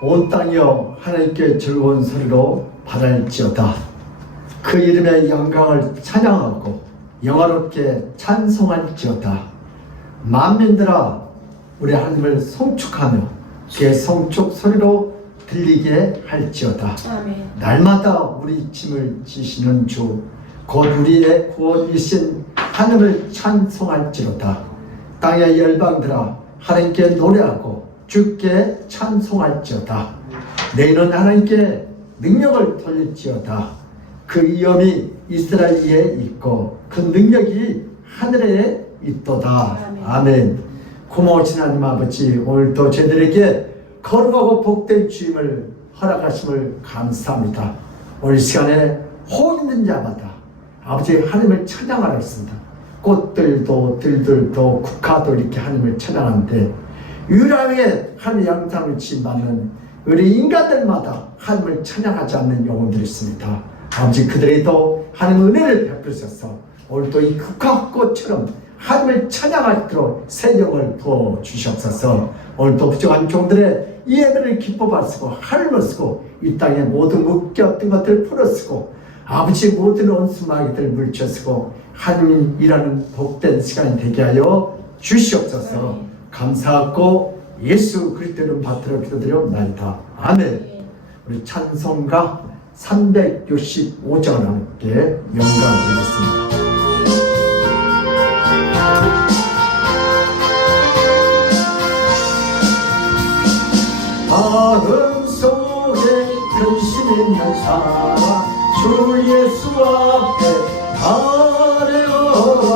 온 땅이여 하나님께 즐거운 소리로 바랄지어다. 그 이름의 영광을 찬양하고 영화롭게 찬송할지어다. 만민들아 우리 하나님을 송축하며 그의 송축 소리로 들리게 할지어다. 아멘. 날마다 우리 짐을 지시는 주 곧 우리의 구원이신 하늘을 찬송할지로다. 땅의 열방들아 하나님께 노래하고 주께 찬송할지어다. 너희는 하나님께 능력을 돌릴지어다. 그 위엄이 이스라엘 위에 있고 그 능력이 하늘에 있도다. 아멘. 고마우신 하나님 아버지, 오늘도 저희들에게 거룩하고 복된 주임을 허락하심을 감사합니다. 오늘 시간에 호흡 있는 자마다 아버지 하나님을 찬양하였습니다. 꽃들도 들들도 국화도 이렇게 하나님을 찬양하는데 유일하게 하나님의 양상을 지받는 우리 인간들마다 하나님을 찬양하지 않는 영혼들이 있습니다. 아버지 그들에게도 하나님의 은혜를 베푸셔서 오늘도 이 국화꽃처럼 하나님을 찬양하도록 새 영을 부어주시옵소서. 오늘도 부족한 종들의 이 예배를 기뻐 받으시고 하늘을 쓰고 이 땅에 모든 묶였던 것들을 풀어쓰고 아버지 모든 온수마귀들을 물쳐쓰고 하나님이 일하는 복된 시간이 되게 하여 주시옵소서. 감사하고 예수 그리스도를 받들어 기도드리옵나이다. 아멘. 우리 찬송가 365절 함께 영광드리겠습니다. 마음 속에 근심 있는 사람 주 예수 앞에 아뢰어라.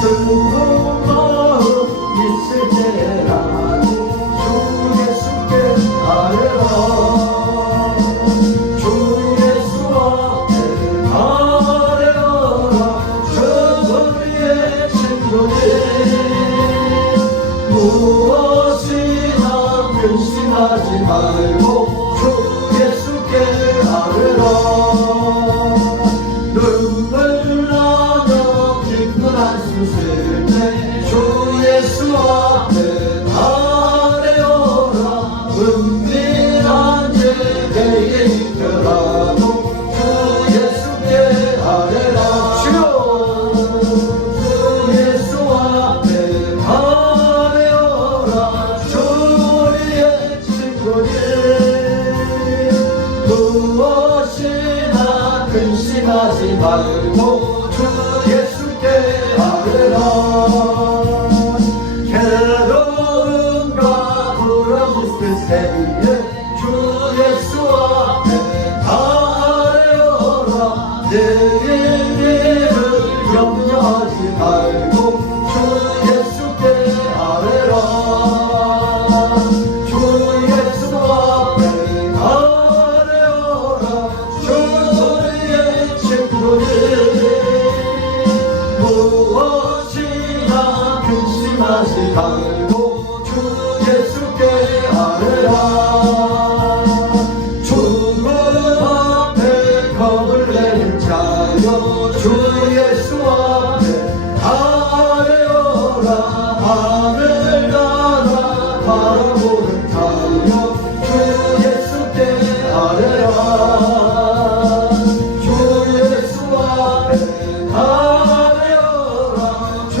슬픈 마음 있을 때라도 주 예수께 아뢰라. 주 예수 앞에 아뢰어라. 저 우리의 친구들 무엇이나 근심하지 말고 주 예수께 아뢰라. 눈물 나며 기쁜 한숨 쉴 때 주 예수 앞에 아뢰어라. 은밀한 죄에게 있더라도 주 예수께 아뢰라. 주여 주 예수 앞에 아뢰어라. 주 우리의 친구들 무엇이나 근심하지 말고 주 예수께 아뢰라. 괴로움과 때에 주 예수 앞에 아뢰어라 내일을 염려하지 말고 주 예수께 아뢰라 주 예수 앞에 아뢰어라 주의 친구들 무엇이나 근심하지 말고 주 예수께 아뢰라 죽음 앞에 겁을 내는 자여 주 예수 앞에 아뢰어라 하늘 나라 바라보는 자여 주 예수께 아뢰라 주 예수 앞에 아뢰어라 주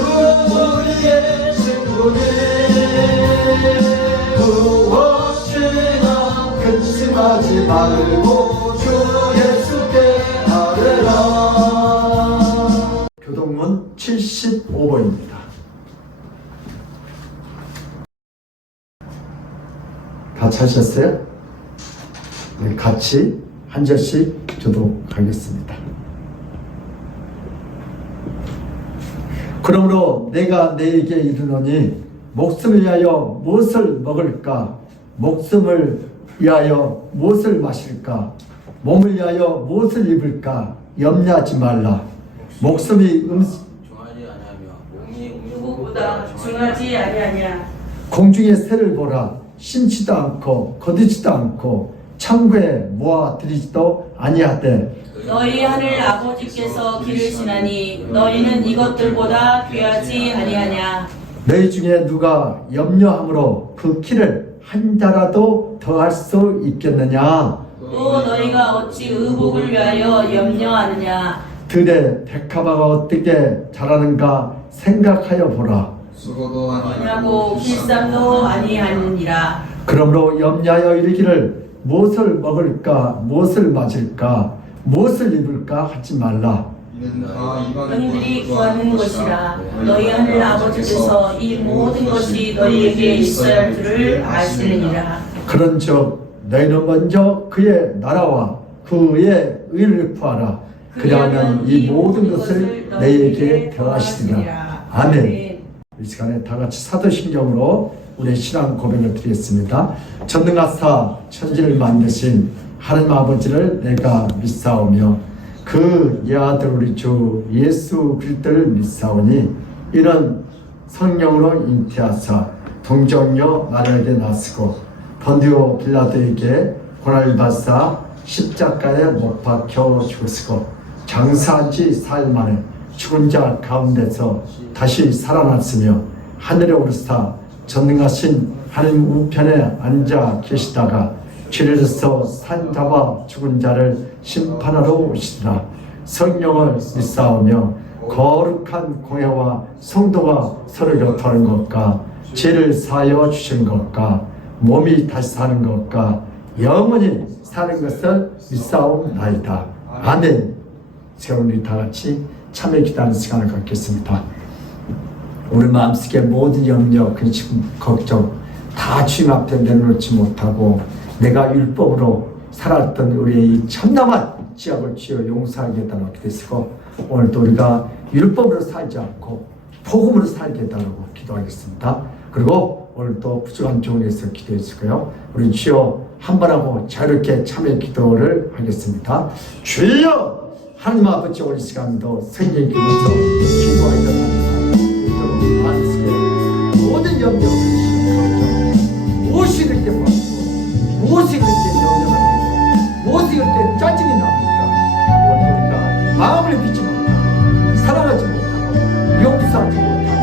우리의 친구니 무엇이나 근심하지 말고 주 예수께 아뢰라. 교동문 75번입니다. 다 찾으셨어요? 네, 같이 한 절씩 교독하겠습니다. 그러므로 내가 너에게 이르노니 목숨을 위하여 무엇을 먹을까? 목숨을 위하여 무엇을 마실까? 몸을 위하여 무엇을 입을까? 염려하지 말라. 목숨이 중하지 아니하며 몸이 누구보다 중하지 아니하냐. 공중의 새를 보라. 심지도 않고 거두지도 않고 창고에 모아 들이지도 아니하되 너희 하늘 아버지께서 기르시나니 너희는 이것들보다 귀하지 아니하냐. 너희 중에 누가 염려함으로 그 키를 한 자라도 더할 수 있겠느냐? 또 너희가 어찌 의복을 위하여 염려하느냐. 들의 백합화가 어떻게 자라는가 생각하여 보라. 수고도 하고 길쌈도 아니하느니라. 그러므로 염려하여 이르기를 무엇을 먹을까 무엇을 마실까 무엇을 입을까 하지 말라. 너희들이 구하는 것이라. 너희 하늘 아버지께서 이 모든 것이 너희에게 있어야 할 줄을 아시느니라. 그런즉 너희는 먼저 그의 나라와 그의 의를 구하라. 그리하면 이 모든 것을 너희에게 더하시리라. 아멘. 이 시간에 다 같이 사도신경으로 우리의 신앙 고백을 드리겠습니다. 전능하사 천지를 만드신 하나님 아버지를 내가 믿사오며 그의 아들 우리 주 예수 그리스도를 믿사오니 이런 성령으로 잉태하사 동정녀 마리아에게 나시고 본디오 빌라도에게 고난을 받사 십자가에 못 박혀 죽으시고 장사한 지 사흘 만에 죽은 자 가운데서 다시 살아났으며 하늘에 오르사 전능하신 하나님 우편에 앉아 계시다가 죄를 산 자와 죽은 자를 심판하러 오시리라. 성령을 믿사오며 거룩한 공회와 성도가 서로 곁하는 것과 죄를 사하여 주신 것과 몸이 다시 사는 것과 영원히 사는 것을 믿사옵나이다. 아멘. 지금 우리 다 같이 참회 기도하는 시간을 갖겠습니다. 우리 마음속에 모든 염려, 근심, 걱정 다 주님 앞에 내놓지 못하고 내가 율법으로 살았던 우리의 이 참담한 지역을 주여 용서하게 해달라고 기도했고 오늘도 우리가 율법으로 살지 않고 복음으로 살게 해달라고 기도하겠습니다. 그리고 오늘도 부족한 종을 위해서 기도해 주시고요. 우리 주여 한 번 하고 자유롭게 참회 기도를 하겠습니다. 주여 하나님 아버지 오늘 시간도 성령 기도서 기도하였습니다. 모든 염려, 걱정 무엇이 그렇게 많고 무엇이 그렇게 염려하고 무엇이 그렇게 짜증이 납니까? 오늘 우리가 마음을 비지 못하고 사랑하지 못하고 용서하지 못하고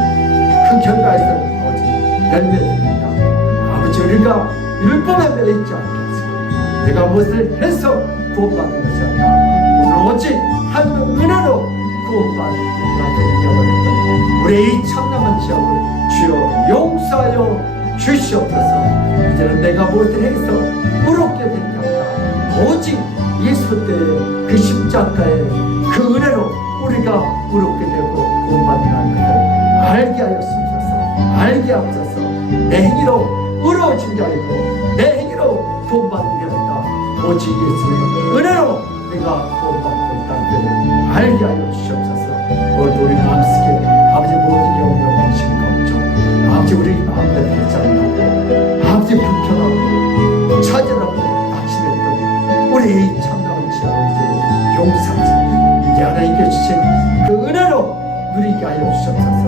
그 결과에서 오직 열매됩니다. 아버지 우리가 율법에 매이지 않게 하시고 내가 무엇을 해서 구원받는 것이 아니라 오늘 오직 한 은혜로 구원받는 잊어버렸던 우리의 이 참남한 지역을 주여 용서하여 주시옵소서. 이제는 내가 무엇을 해서 의롭게 된 게 아니라 오직 예수 때의 그 십자가의 그 은혜로 우리가 의롭게 되고 구원받는 것을 알게 하였옵소서. 알게 하옵소서. 내 행위로 의로워진 게 아니고 하여 주시옵소서. 오늘도 우리 마음속에 아버지 모든 영역 행실 걱정 아버지 우리 마음대로 되지 않나고 아버지 불편하고 차별하고 낙심했던 우리 이 참나온 지아버지 용서하시 이제 하나님께 주신 그 은혜로 누리게 하여 주시옵소서.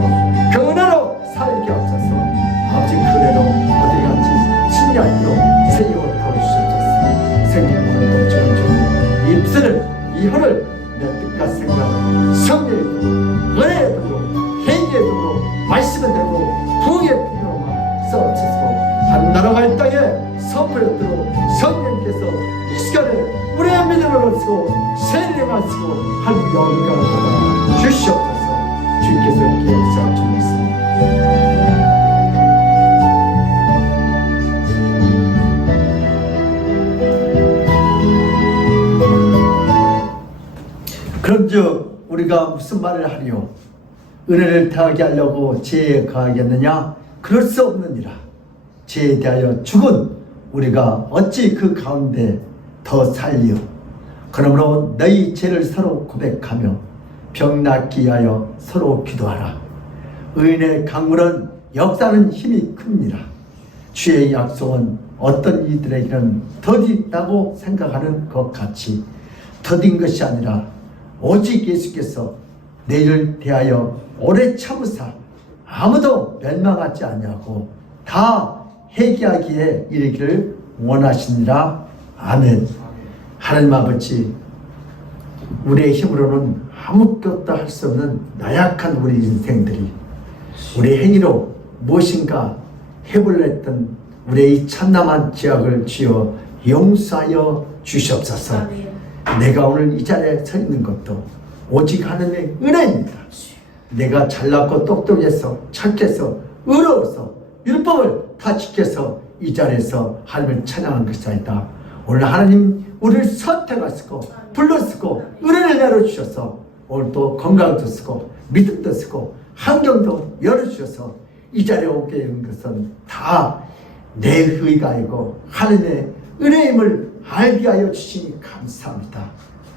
그 은혜로 살게 하옵소서. 아버지 그 은혜로 어디같이 신령으로 새 힘을 부어주시옵소서. 생명을 넘치는 주 입술을 이 혀를 내 뜻과 생각을 성령의 은혜의 도로 행위의 도로 말씀의 도로 부의 도로만 써주시고 한 나라가 이 땅에 선물의 도로 성령께서 이 시간에 우리의 믿음을 얻고 세례만 쓰고 한 영광을 받아 주시옵소서. 주께서 기억사 주셨습니다. 그런즉 우리가 무슨 말을 하리요? 은혜를 더하게 하려고 죄에 거하겠느냐? 그럴 수 없느니라. 죄에 대하여 죽은 우리가 어찌 그 가운데 더 살리요? 그러므로 너희 죄를 서로 고백하며 병 낫기 위하여 서로 기도하라. 의인의 강물은 역사는 힘이 큽니다. 주의 약속은 어떤 이들에게는 더디다고 생각하는 것 같이 더딘 것이 아니라 오직 예수께서 너희를 대하여 오래 참으사 아무도 멸망하지 아니하고 다 회개하기에 이르기를 원하시니라. 아멘. 하나님 아버지, 우리의 힘으로는 아무것도 할 수 없는 나약한 우리 인생들이 우리 행위로 무엇인가 해보려 했던 우리의 이 참남한 죄악을 주여 용서하여 주시옵소서. 아멘. 내가 오늘 이 자리에 서 있는 것도 오직 하나님의 은혜입니다. 내가 잘났고 똑똑해서 착해서 의로워서 율법을 다 지켜서 이 자리에서 하나님을 찬양한 것이 아니다. 오늘 하나님 우리를 선택하시고 불러쓰고 은혜를 내려주셔서 오늘 또 건강도 쓰고 믿음도 쓰고 환경도 열어주셔서 이 자리에 오게 된 것은 다 내 의가 아니고 하나님의 은혜임을 알게 하여 주시니 감사합니다.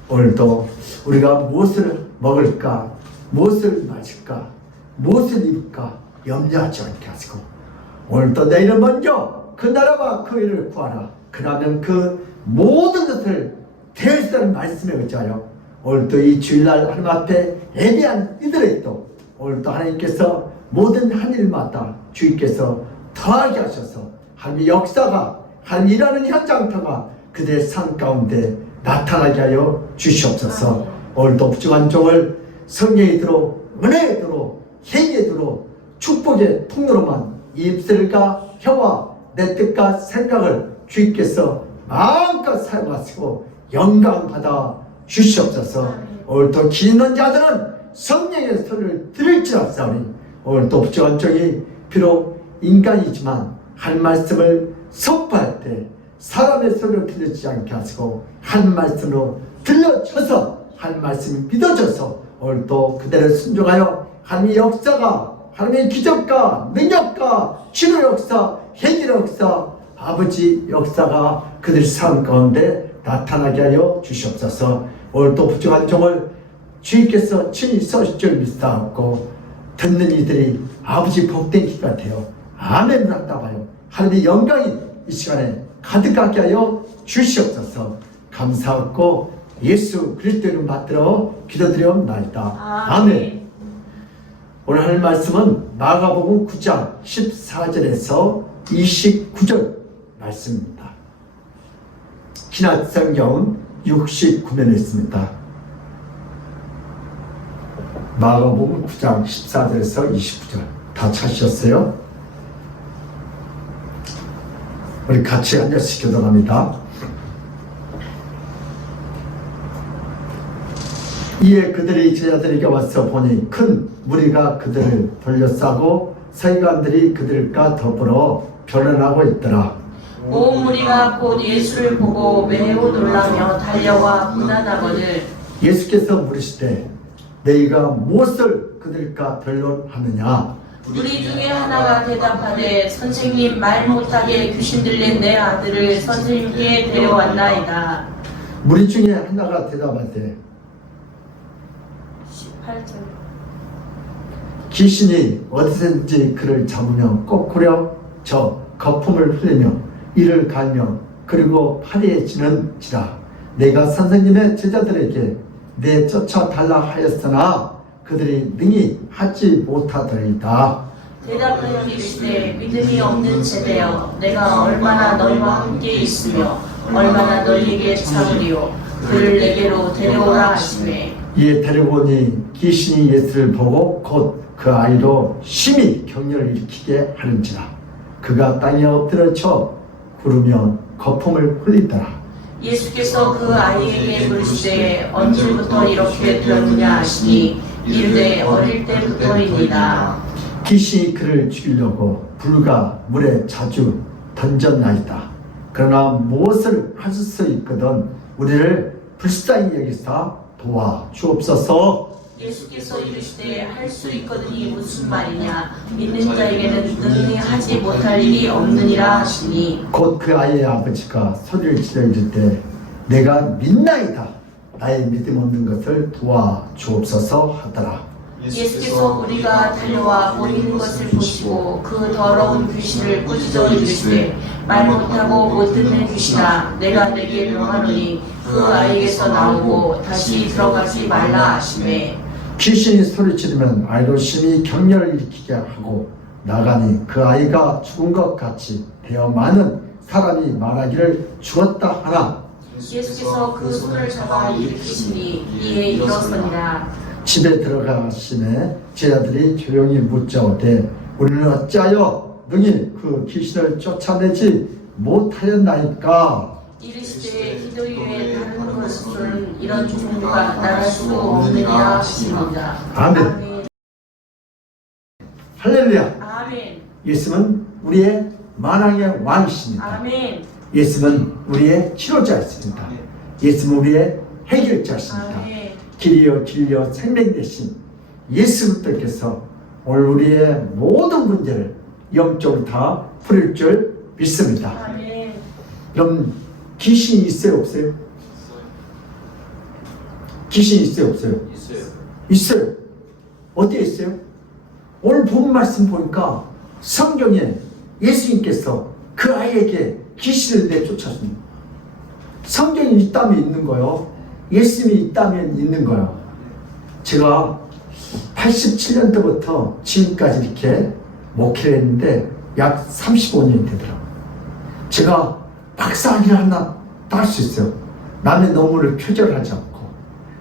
오늘도 우리가 무엇을 먹을까, 무엇을 마실까, 무엇을 입을까 염려하지 않게 하시고 오늘도 내일은 먼저 그 나라와 그 일을 구하라. 그러면 그 모든 것을 대수하는 말씀에 의지하여 오늘도 이 주일날 하나님 앞에 예배한 이들에게도 오늘도 하나님께서 모든 한 일마다 주님께서 더하게 하셔서 하나님의 역사가 하나님 일하는 현장터가 그들의 삶 가운데 나타나게 하여 주시옵소서. 오늘도 부족한 종을 성령의 도로 은혜의 도로 행위의 도로 축복의 통로로만 입술과 혀와 내 뜻과 생각을 주님께서 마음껏 사용하시고 영광 받아 주시옵소서. 오늘도 기는 자들은 성령의 소리를 들을지라사오니 오늘도 부족한 종이 비록 인간이지만 한 말씀을 선포할 때 사람의 소리를 들려주지 않게 하시고 한 말씀으로 들려줘서 한 말씀이 믿어져서 오늘도 그대로 순종하여 하나님의 역사가 하나님의 기적과 능력과 치료 역사, 해결 역사, 아버지 역사가 그들 삶 가운데 나타나게 하여 주시옵소서. 오늘도 부족한 종을 주님께서 친히 써실 줄 믿사옵고 듣는 이들이 아버지 복된 기가 되어 아멘 응답하여 하나님의 영광이 이 시간에 가득하게 하여 주시옵소서. 감사하고 예수 그리스도 이름 받들어 기도드리옵나이다. 아멘. 오늘 할 말씀은 마가복음 9장 14절에서 29절 말씀입니다. 신약성경 69면에 있습니다. 마가복음 9장 14절에서 29절 다 찾으셨어요? 우리 같이 한 절씩 교독합니다. 이에 그들이 제자들에게 와서 보니 큰 무리가 그들을 둘러싸고 서기관들이 그들과 더불어 변론하고 있더라. 온 무리가 곧 예수를 보고 매우 놀라며 달려와 문안하거늘 예수께서 물으시되 너희가 무엇을 그들과 변론하느냐? 우리 중에 하나가 대답하되 선생님 말 못하게 귀신 들린 내 아들을 선생님께 데려왔나이다. 무리 중에 하나가 대답하되 8절. 귀신이 어디든지 그를 잡으며 꼬꾸려 저 거품을 흘리며 이를 갈며 그리고 파리해지는지라. 내가 선생님의 제자들에게 내쫓아달라 하였으나 그들이 능히 하지 못하더이다. 대답하여 이르시되 믿음이 없는 세대여 내가 얼마나 너희와 함께 있으며 얼마나 너희에게 참으리요. 그를 내게로 데려오라 하시매 이에 데려오니 귀신이 예수를 보고 곧 그 아이로 심히 격려를 일으키게 하는지라. 그가 땅에 엎드려쳐 구르며 거품을 흘리더라. 예수께서 그 아이에게 물으시되 언제부터 이렇게 되었느냐 하시니 이르되 어릴 때부터입니다. 귀신이 그를 죽이려고 불과 물에 자주 던졌나이다. 그러나 무엇을 하실 수 있거든 우리를 불쌍히 여기사 도와 주옵소서. 예수께서 이르시되 할 수 있거든이 무슨 말이냐 믿는 자에게는 능히 하지 못할 일이 없느니라 하시니 곧 그 아이의 아버지가 소리를 지르 이르되 내가 믿나이다. 나의 믿음 없는 것을 도와 주옵소서 하더라. 예수께서 우리가 달려와 보이는 것을 보시고 그 더러운 귀신을 꾸짖어 이르시되 말 못하고 못 듣는 귀신아 내가 내게 명하노니 그 아이에게서 나오고 다시 들어가지 말라 하시매 귀신이 소리치르면 아이로 심히 격려를 일으키게 하고 나가니 그 아이가 죽은 것 같이 되어 많은 사람이 말하기를 죽었다 하나. 예수께서 그 손을 잡아 일으키시니 이에 일어서니라. 집에 들어가시매 제자들이 조용히 묻자오되 우리는 어찌하여 능히 그 귀신을 쫓아내지 못하였나이까. 이르시되 기도 외에 다른 것으로는 이런 종류가 나갈 수 없느니라 하시니라. 아멘. 할렐루야. 아멘. 예수는 우리의 만왕의 왕이십니다. 아멘. 예수는 우리의 치료자이십니다. 예수는 우리의 해결자이십니다. 아멘. 길이요 진리요 생명 되신 예수 그리스도께서 오늘 우리의 모든 문제를 영적으로 다 풀릴 줄 믿습니다. 아멘. 여러분 귀신이 있어요 없어요? 귀신이 있어요 없어요? 있어요. 있어요. 어디에 있어요? 오늘 본 말씀 보니까 성경에 예수님께서 그 아이에게 귀신을 내쫓았습니다. 성경이 있다면 있는 거요. 예수님이 있다면 있는 거요. 제가 87년도부터 지금까지 이렇게 목회를 했는데 약 35년이 되더라고요. 제가 박사학위를 하나 딸 수 있어요. 남의 논문을 표절하지 않고.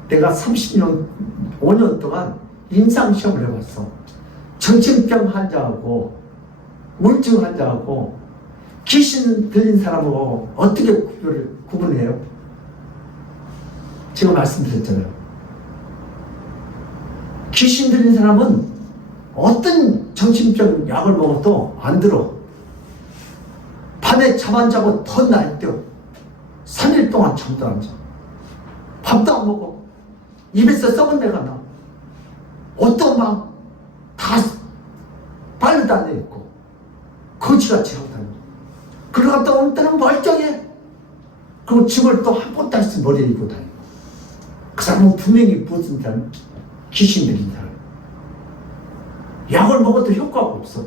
내가 5년 동안 임상시험을 해봤어. 정신병 환자하고 우울증 환자하고 귀신 들린 사람하고 어떻게 구분해요? 제가 말씀드렸잖아요. 귀신 들린 사람은 어떤 정신병 약을 먹어도 안 들어. 밤에 잠 안 자고 더 날뛰어. 3일 동안 잠도 안 자. 밥도 안 먹어. 입에서 썩은 데가 나. 옷도 막 다 빨리 다녀있고 거지같이 하고 다녀. 그러갔다 온 때는 멀쩡해. 그리고 짐을 또 한 번도 안 쓰 머리에 입고 다니고. 그 사람은 분명히 무슨 사람? 귀신 들린 사람. 약을 먹어도 효과가 없어.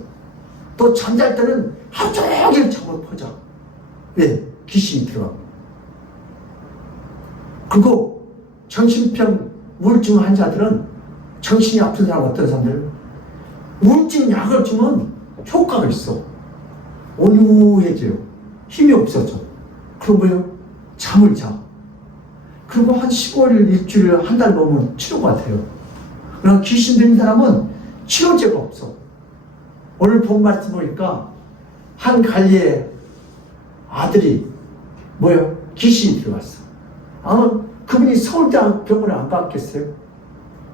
또 잠잘 때는 하루 종일 잠을 퍼자. 왜? 귀신이 들어가고. 그리고 정신병 우울증 환자들은 정신이 아픈 사람 어떤 사람들은 우울증 약을 주면 효과가 있어. 온유해져요. 힘이 없어져. 그리고 뭐요? 잠을 자. 그리고 한 15일, 일주일, 한 달 먹으면 치료가 돼요. 그러나 귀신 들린 사람은 치료제가 없어. 오늘 본 말씀 보니까 한 관리의 아들이 뭐요? 귀신이 들어갔어. 그분이 서울대 병원에 안 갔겠어요?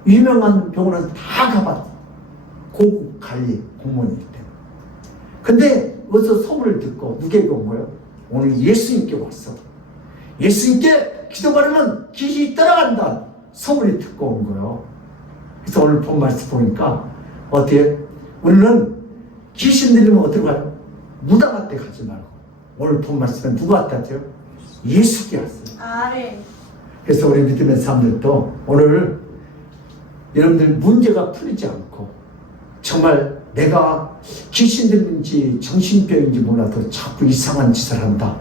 유명한 병원에서 다 가봤어. 고급 관리 공무원이기 때문에. 근데 어디서 소문을 듣고 누구에게 온 거예요? 오늘 예수님께 왔어. 예수님께 기도 바르면 귀신이 따라간다. 소문이 듣고 온 거예요. 그래서 오늘 본 말씀 보니까 어떻게? 우리는 귀신 들리면 어디로 가요? 무당한테 가지 말고 오늘 본 말씀은 누구한테 하죠? 예수께 왔어요. 아멘. 그래서 우리 믿음의 사람들도 오늘 여러분들 문제가 풀리지 않고 정말 내가 귀신 들린지 정신병인지 몰라도 자꾸 이상한 짓을 한다.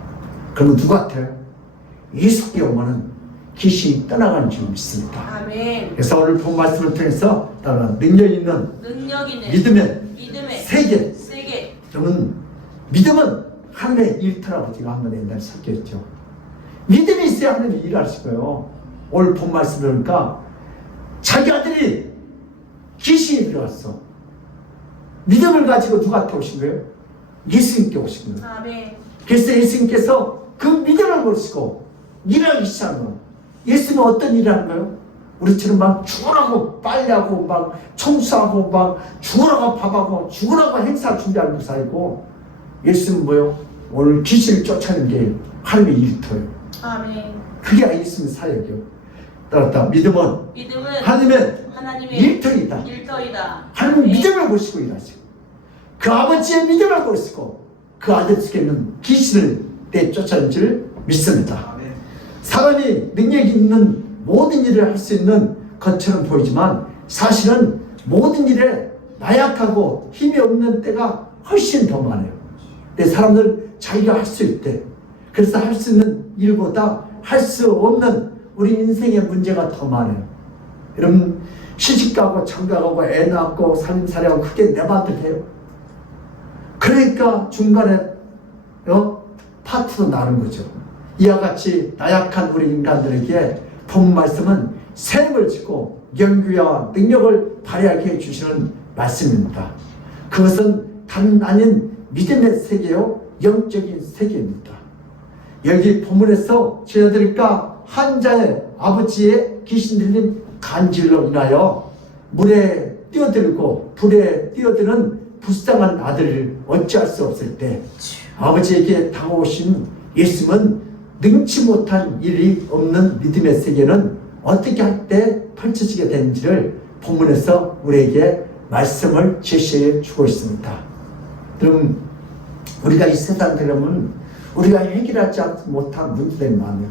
그러면 누구 같아요? 예수께 오면은 귀신이 떠나가는 줄 믿습니다. 아멘. 그래서 오늘 본 말씀을 통해서 능력 있는 믿음의 세계. 그러면 믿음은 하늘의 일터라고 제가 한번 옛날에 설교했죠. 믿음이 있어야 하나님이 일하실 거예요. 오늘 본 말씀을 보니까 자기 아들이 귀신이 들어왔어. 믿음을 가지고 누구한테 오신 거예요? 예수님께 오신 거예요. 아멘. 그래서 예수님께서 그 믿음을 보시고 일하기 시작한 거예요. 예수님은 어떤 일을 하는 거예요? 우리처럼 막 죽으라고 빨래하고 막 청소하고 막 죽으라고 밥하고 죽으라고 행사 준비하는 거 사이고, 예수님은 뭐요? 오늘 귀신을 쫓아내는 게 하나님의 일터예요. 아멘. 그게 예수님의 사역이요. 따랐다. 믿음은 하나님의 일터이다. 하나님 믿음을 보시고 일하시고, 그 아버지의 믿음을 보시고 그 아들 속에는 귀신을 내쫓아낸 줄 믿습니다. 사람이 능력이 있는 모든 일을 할 수 있는 것처럼 보이지만 사실은 모든 일에 나약하고 힘이 없는 때가 훨씬 더 많아요. 근데 사람들 자기가 할 수 있대. 그래서 할 수 있는 일보다 할 수 없는 우리 인생의 문제가 더 많아요. 여러분, 시집가고 장가가고 애 낳고 살림살이하고 그게 내 맘대로 해요. 그러니까 중간에 파트도 나는 거죠. 이와 같이 나약한 우리 인간들에게 본 말씀은 세력을 주고 연구와 능력을 발휘하게 해주시는 말씀입니다. 그것은 다른 아닌 믿음의 세계요, 영적인 세계입니다. 여기 본문에서 지어드릴까 한자의 아버지의 귀신 들린 간질로 인하여 물에 뛰어들고 불에 뛰어드는 불쌍한 아들을 어찌할 수 없을 때 아버지에게 다가오신 예수님은 능치 못한 일이 없는 믿음의 세계는 어떻게 할 때 펼쳐지게 되는지를 본문에서 우리에게 말씀을 제시해 주고 있습니다. 여러분, 우리가 이 세상 들어오면 우리가 해결하지 못한 문제들이 많아요.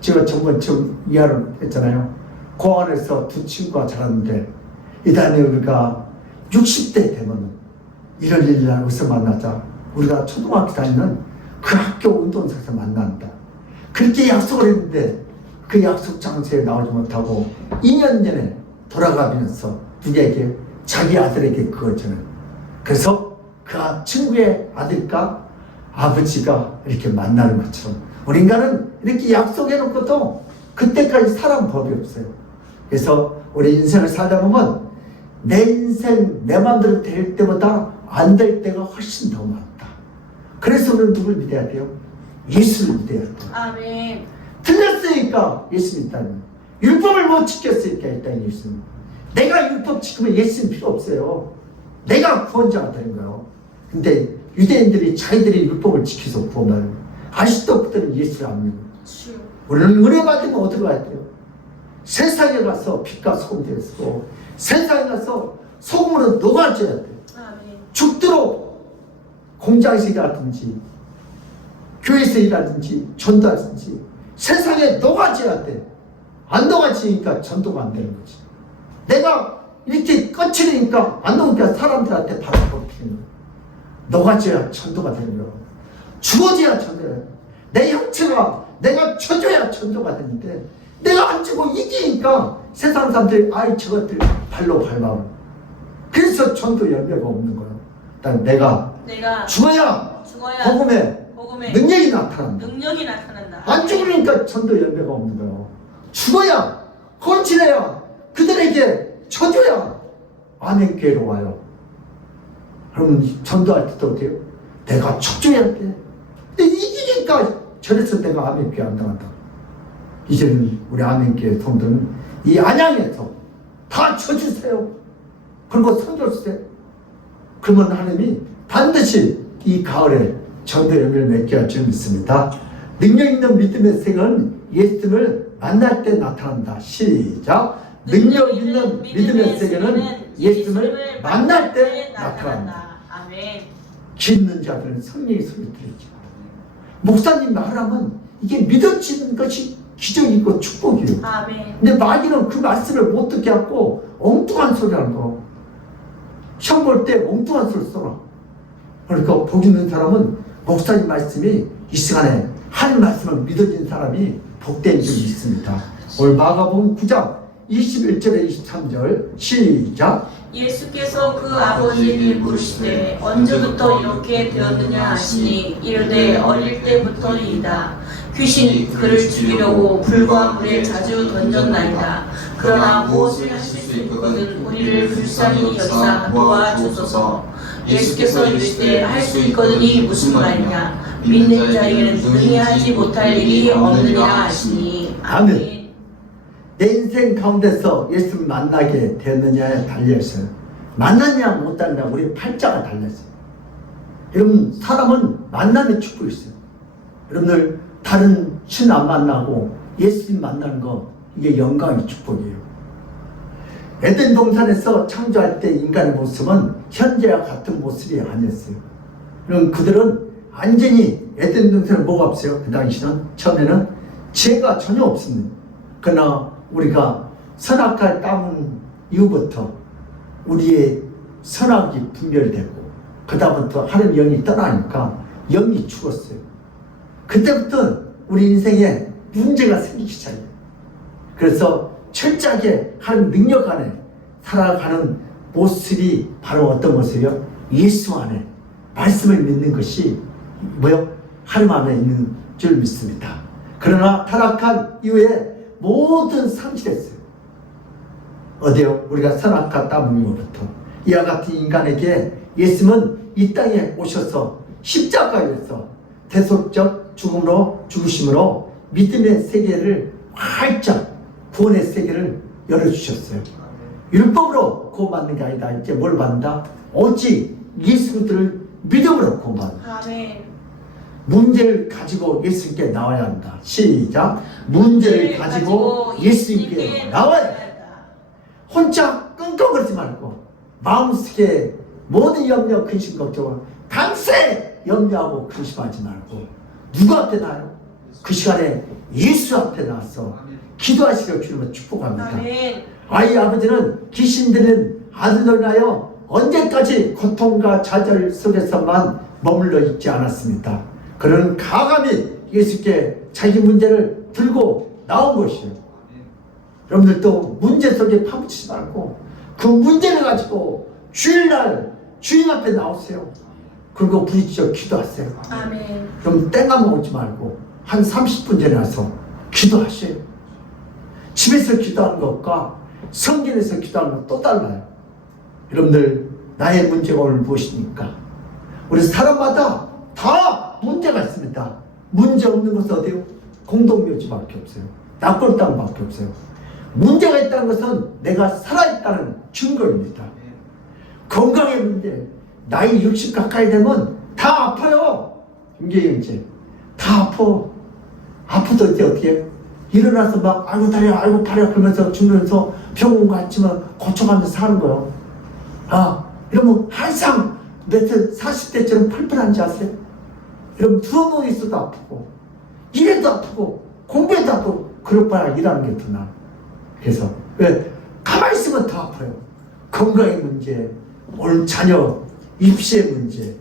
제가 저번 이야기를 했잖아요. 고안에서 두 친구가 자랐는데 이 다음에 우리가 60대 되면 1월 1일 날 어디서 만나자. 우리가 초등학교 다니는 그 학교 운동장에서 만난다. 그렇게 약속을 했는데 그 약속 장소에 나오지 못하고 2년 전에 돌아가면서 누구에게? 자기 아들에게 그걸 전해. 그래서 그 친구의 아들과 아버지가 이렇게 만나는 것처럼 우리 인간은 이렇게 약속해 놓고도 그때까지 살아온 법이 없어요. 그래서 우리 인생을 살다 보면 내 인생 내 마음대로 될 때보다 안 될 때가 훨씬 더 많다. 그래서 우리는 누굴 믿어야 돼요? 예수를 믿어야 돼요. 아멘. 틀렸으니까 예수 믿다니. 율법을 못 지켰으니까 일단 예수님. 내가 율법 지키면 예수님 필요 없어요. 내가 구원자가 되는 거예요. 근데 유대인들이 자기들이 율법을 지켜서 구원하는, 아직도 그들은 예수를 안 믿는. 우리는 은혜 받으면 어디로 가야 돼요? 세상에 가서 빛과 소금 되었고 세상에 가서 소금으로 녹아져야 돼요. 죽도록 공장에서 일하든지 교회에서 일하든지 전도하든지 세상에 녹아져야 돼. 안 녹아지니까 전도가 안 되는 거지. 내가 이렇게 꺼치니까 안 녹으니까 사람들한테 바로 뽑히는 거야. 녹아져야 전도가 되는 거야. 죽어져야 전도가 되는 거야. 내 형체가 내가 쳐줘야 전도가 되는데 내가 안 주고 이기니까 세상 사람들이 아이 저것들 발로 밟아. 그래서 전도 열매가 없는 거야. 내가 죽어야 복음의 능력이 나타난다. 안 죽으니까 전도 열매가 없는 거예요. 죽어야 헌신해야 그들에게 쳐줘야 아멘 교회로 와요. 그러면 전도할 때도 어때요? 내가 쳐줘야 돼. 근데 이기니까 저래서 내가 아멘 교회 안 당한다. 이제는 우리 아멘 교회 성도는 이 안양에서 다 쳐주세요. 그리고 선교주세요. 그러면 하나님이 반드시 이 가을에 전도 열매를 맺게 할 줄 믿습니다. 능력 있는 믿음의 생은 예수님을 만날 때 나타난다. 시작. 능력 있는 믿음의 세계는 예수님을 만날 때 나타난다. 아멘. 믿는 자들은 성령의 소리를 들리지. 목사님 말하면 이게 믿어지는 것이 기적이고 축복이에요. 아멘. 근데 마귀는 그 말씀을 못 듣게 하고 엉뚱한 소리 하는 거. 시험 볼 때 엉뚱한 소리 써라. 그러니까 복 있는 사람은 목사님 말씀이 이 시간에 한 말씀을 믿어진 사람이 복된 적이 있습니다. 오늘 마가복음 9장 21절에 23절 시작. 예수께서 그 아버지에게 물으시되 언제부터 이렇게 되었느냐 하시니 이르되 어릴 때부터이다. 귀신이 그를 죽이려고 불과 물에 자주 던졌나이다. 그러나 무엇을 하실 수 있거든 우리를 불쌍히 여기사 도와주소서. 예수께서 이르시되 할 수 있거든이 무슨 말이냐. 믿는 자에게는 능히 하지 못할 일이 없느냐 하시니. 아멘. 내 인생 가운데서 예수를 만나게 되느냐에 달려있어요. 만났냐 못했냐 우리 팔자가 달렸어요. 여러분 사람은 만남의 축복이 있어요. 여러분들 다른 신 안 만나고 예수님 만나는 거 이게 영광의 축복이에요. 에덴 동산에서 창조할 때 인간의 모습은 현재와 같은 모습이 아니었어요. 그럼 그들은 완전히 에덴 동산에 뭐가 없어요? 그 당시는 처음에는 죄가 전혀 없습니다. 그러나 우리가 선악과를 따온 이후부터 우리의 선악이 분별되고 그 다음부터 하나님 영이 떠나니까 영이 죽었어요. 그때부터 우리 인생에 문제가 생기기 시작해요. 그래서 철저하게 하나님 능력 안에 살아가는 모습이 바로 어떤 모습이요? 예수 안에 말씀을 믿는 것이 뭐요? 하나님 안에 있는 줄 믿습니다. 그러나 타락한 이후에 모든 상실했어요. 어디요? 우리가 선악과 따문 이후부터 이와 같은 인간에게 예수님은 이 땅에 오셔서 십자가에서 대속적 죽음으로 죽으심으로 믿음의 세계를 활짝 구원의 세계를 열어주셨어요. 율법으로 구원받는 게 아니다. 이제 뭘 받는다? 오직 예수 그리스도를 믿음으로 구원받는다. 아멘. 문제를 가지고 예수님께 나와야 한다. 시작. 문제를 가지고 예수님께 나와야 한다. 혼자 끙끙거리지 말고 마음속에 모든 염려, 근심, 걱정을 밤새 염려하고 근심하지 말고 누구 앞에 나요? 그 시간에 예수 앞에 나와서 기도하시려 주님을 축복합니다. 아멘. 아이 아버지는 귀신 들린 아들을 낳아 언제까지 고통과 좌절 속에서만 머물러 있지 않았습니다. 그는 가감히 예수께 자기 문제를 들고 나온 것이에요. 여러분들도 문제 속에 파묻히지 말고 그 문제를 가지고 주일날 주인 앞에 나오세요. 그리고 부딪혀 기도하세요. 아멘. 그럼 땡감 먹지 말고 한 30분 전에 와서 기도하세요. 집에서 기도하는 것과 성전에서 기도하는 것 또 달라요. 여러분들 나의 문제가 오늘 무엇입니까? 우리 사람마다 다 문제가 있습니다. 문제 없는 것은 어디요? 공동묘지밖에 없어요. 납골 땅밖에 없어요. 문제가 있다는 것은 내가 살아있다는 증거입니다. 건강의 문제, 나이 60 가까이 되면 다 아파요. 이게 이제 다 아파. 아프도 이제 어떻게 해요? 일어나서 막 아이고 다리야 아이고 팔이야 그러면서 죽으면서 병원 갔지만 고쳐가면서 사는 거예요. 아 이러면 항상 몇살 40대처럼 펄펄한지 아세요? 여러분 두어놓고 있어도 아프고 일해도 아프고 공부해도 아프고 그럴 바야 일하는 게 더 나아. 그래서 왜? 가만히 있으면 더 아파요. 건강의 문제, 오늘 자녀 입시의 문제,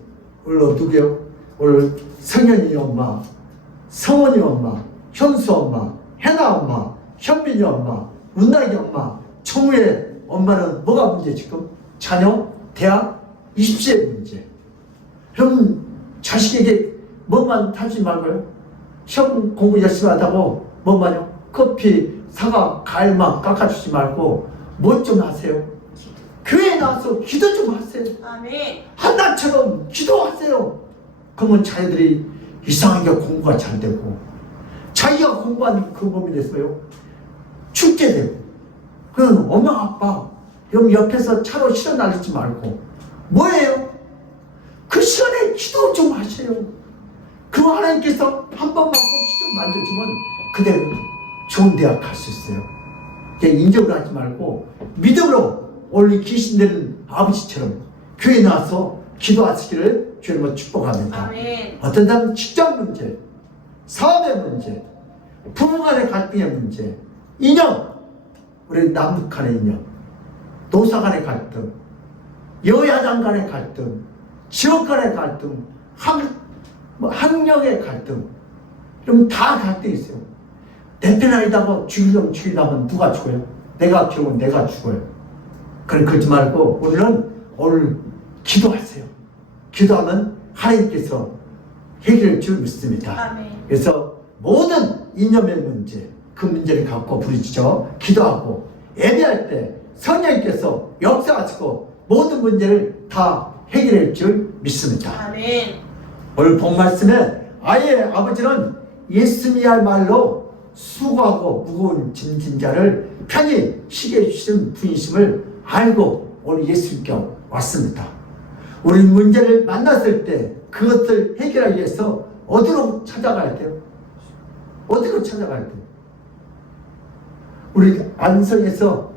오늘 누구요? 오늘 성현이 엄마, 성원이 엄마, 현수 엄마, 해나 엄마, 현빈이 엄마, 문나기 엄마, 청우의 엄마는 뭐가 문제 지금? 자녀, 대학, 입시의 문제. 형 자식에게 뭐만 타지 말고요. 시험 공부 열심히 하다고 뭐만요? 커피, 사과, 과일만 깎아주지 말고 뭐 좀 하세요. 교회에 나와서 기도 좀 하세요. 아멘. 한나처럼 기도하세요. 그러면 자녀들이 이상하게 공부가 잘 되고 자기가 공부하는 그 범위 내서요 죽게 되고 그럼 엄마 아빠 여러분 옆에서 차로 실어 날리지 말고 뭐예요? 그 시간에 기도 좀 하세요. 그 하나님께서 한 번만 꼭 좀 만져주면 그대로 좋은 대학 갈 수 있어요. 인정을 하지 말고 믿음으로 오늘 귀신 들린 아버지처럼 교회에 나와서 기도하시기를 주님을 축복합니다. 아멘. 어떤 사람은 직장 문제, 사업의 문제, 부부간의 갈등의 문제, 인연, 우리 남북한의 인연, 노사 간의 갈등, 여야당 간의 갈등, 지역 간의 갈등, 학력의 갈등, 그럼 다 갈등이 있어요. 내 편 아니다고 죽이려면 누가 죽어요? 내가 죽으면 내가 죽어요. 그러지 말고 오늘 기도하세요. 기도하면 하나님께서 해결할 줄 믿습니다. 아멘. 그래서 모든 이념의 문제, 그 문제를 갖고 부르짖어 기도하고 예배할 때 성령님께서 역사하시고 모든 문제를 다 해결할 줄 믿습니다. 아멘. 오늘 본 말씀에 아이의 아버지는 예수님이 할 말로 수고하고 무거운 짐진 자를 편히 쉬게 해주시는 분이심을 알고 오늘 예수님께 왔습니다. 우리 문제를 만났을 때 그것을 해결하기 위해서 어디로 찾아가야 돼요? 어디로 찾아가야 돼요? 우리 안성에서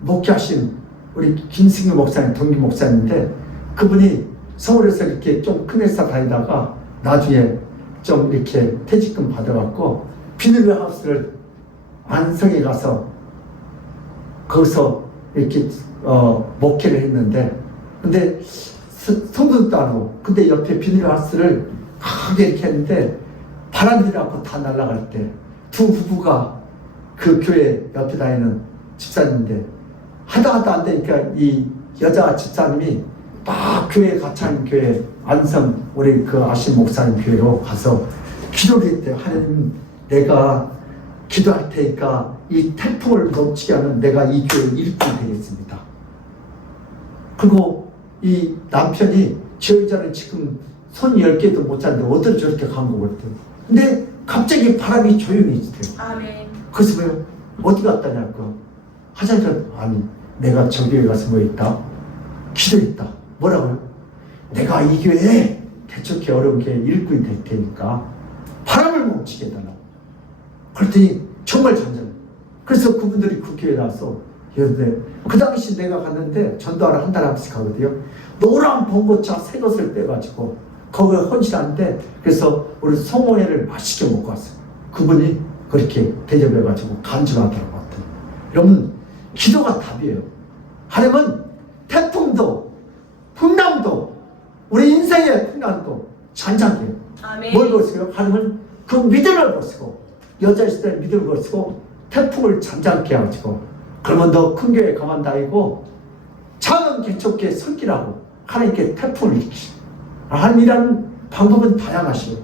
목회하신 우리 김승규 목사님, 동기 목사님인데 그분이 서울에서 이렇게 좀 큰 회사 다니다가 나중에 좀 이렇게 퇴직금 받아갖고 비닐하우스를 안성에 가서 거기서 이렇게 목회를 했는데 근데 성도도 안 오고 근데 옆에 비닐하우스를 크게 이렇게 했는데 바람 들이갖고 다 날아갈 때 두 부부가 그 교회 옆에 다니는 집사님인데 하다 안 되니까 이 여자 집사님이 막 교회 가창 교회 안성 우리 그 아신 목사님 교회로 가서 기도를 했대요. 하나님 내가 기도할 테니까 이 태풍을 멈추게 하면 내가 이 교회 일꾼이 되겠습니다. 그리고 이 남편이 저 여자는 지금 손 10개도 못 잡는데 어떻게 저렇게 간 거 같아요. 근데 갑자기 바람이 조용해지대요. 아멘. 그래서 왜 어디 갔다냐고 화장실 아니 내가 저 교회 가서 뭐 있다? 기도했다. 뭐라고요? 내가 이 교회에 개척해 어려운 게 일꾼이 될 테니까 바람을 멈추게 해달라고. 그랬더니 정말 잔잔해. 그래서 그분들이 그 교회에 나와서 그 당시 내가 갔는데 전도하러 한 달에 한 번씩 가거든요. 노란 봉고차 새 것을 빼가지고 거기에 헌신하는데 그래서 우리 성모회를 맛있게 먹고 왔어요. 그분이 그렇게 대접해가지고 간증하더라고. 여러분 기도가 답이에요. 하나님은 태풍도 풍랑도 우리 인생의 풍랑도 잔잔해요. 아멘. 뭘 보세요? 하나님은 그 믿음을 보시고 여자 시대의 믿음을 보시고 태풍을 잔잔케 하시고 그러면 더 큰 교회 강한 다이고 작은 개척교회 섬기라고 하나님께 태풍을 일으키시고 하나님이라는 방법은 다양하시고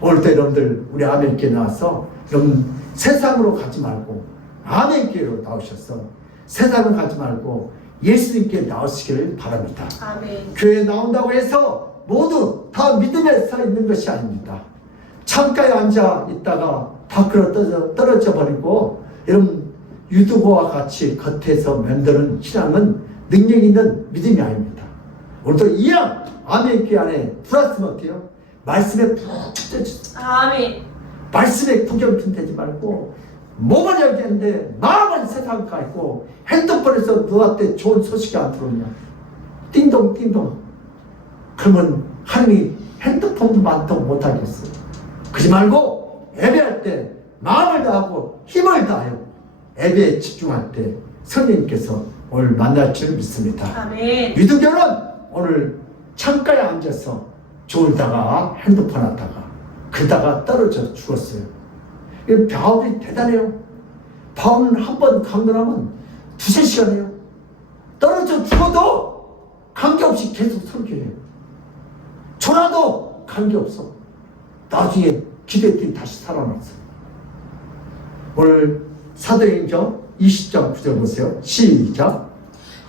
오늘도 여러분들 우리 아멘교회 나와서 여러분 세상으로 가지 말고 아멘교회로 나오셔서 세상으로 가지 말고 예수님께 나오시기를 바랍니다. 아멘. 교회에 나온다고 해서 모두 다 믿음에 서 있는 것이 아닙니다. 창가에 앉아 있다가 밖으로 떨어져 버리고 여러분 유두보와 같이 겉에서 만드는 신앙은 능력 있는 믿음이 아닙니다. 오늘도 이왕 아멘교회 안에 들어왔으면 어때요? 말씀에 푹 젖어주세요. 아멘. 말씀에 구경좀 되지 말고 몸은 여기 있는데 마음은 세상 가 있고 핸드폰에서 너한테 좋은 소식이 안 들어오냐 띵동 띵동 그러면 하나님이 핸드폰도 많다고 못하겠어요. 그러지 말고 예배할 때 마음을 다하고 힘을 다해요. 예배에 집중할 때 성령님께서 오늘 만날 줄 믿습니다. 아멘. 유두교는 오늘 창가에 앉아서 졸다가 핸드폰 하다가 그러다가 떨어져 죽었어요. 바울이 대단해요. 바울은 한 번 강론하면 2-3시간 해요. 떨어져 죽어도 관계없이 계속 설교해요. 졸아도 관계없어. 나중에 기도했더니 다시 살아났어요. 오늘 사도행전 20장 9절 보세요. 시작.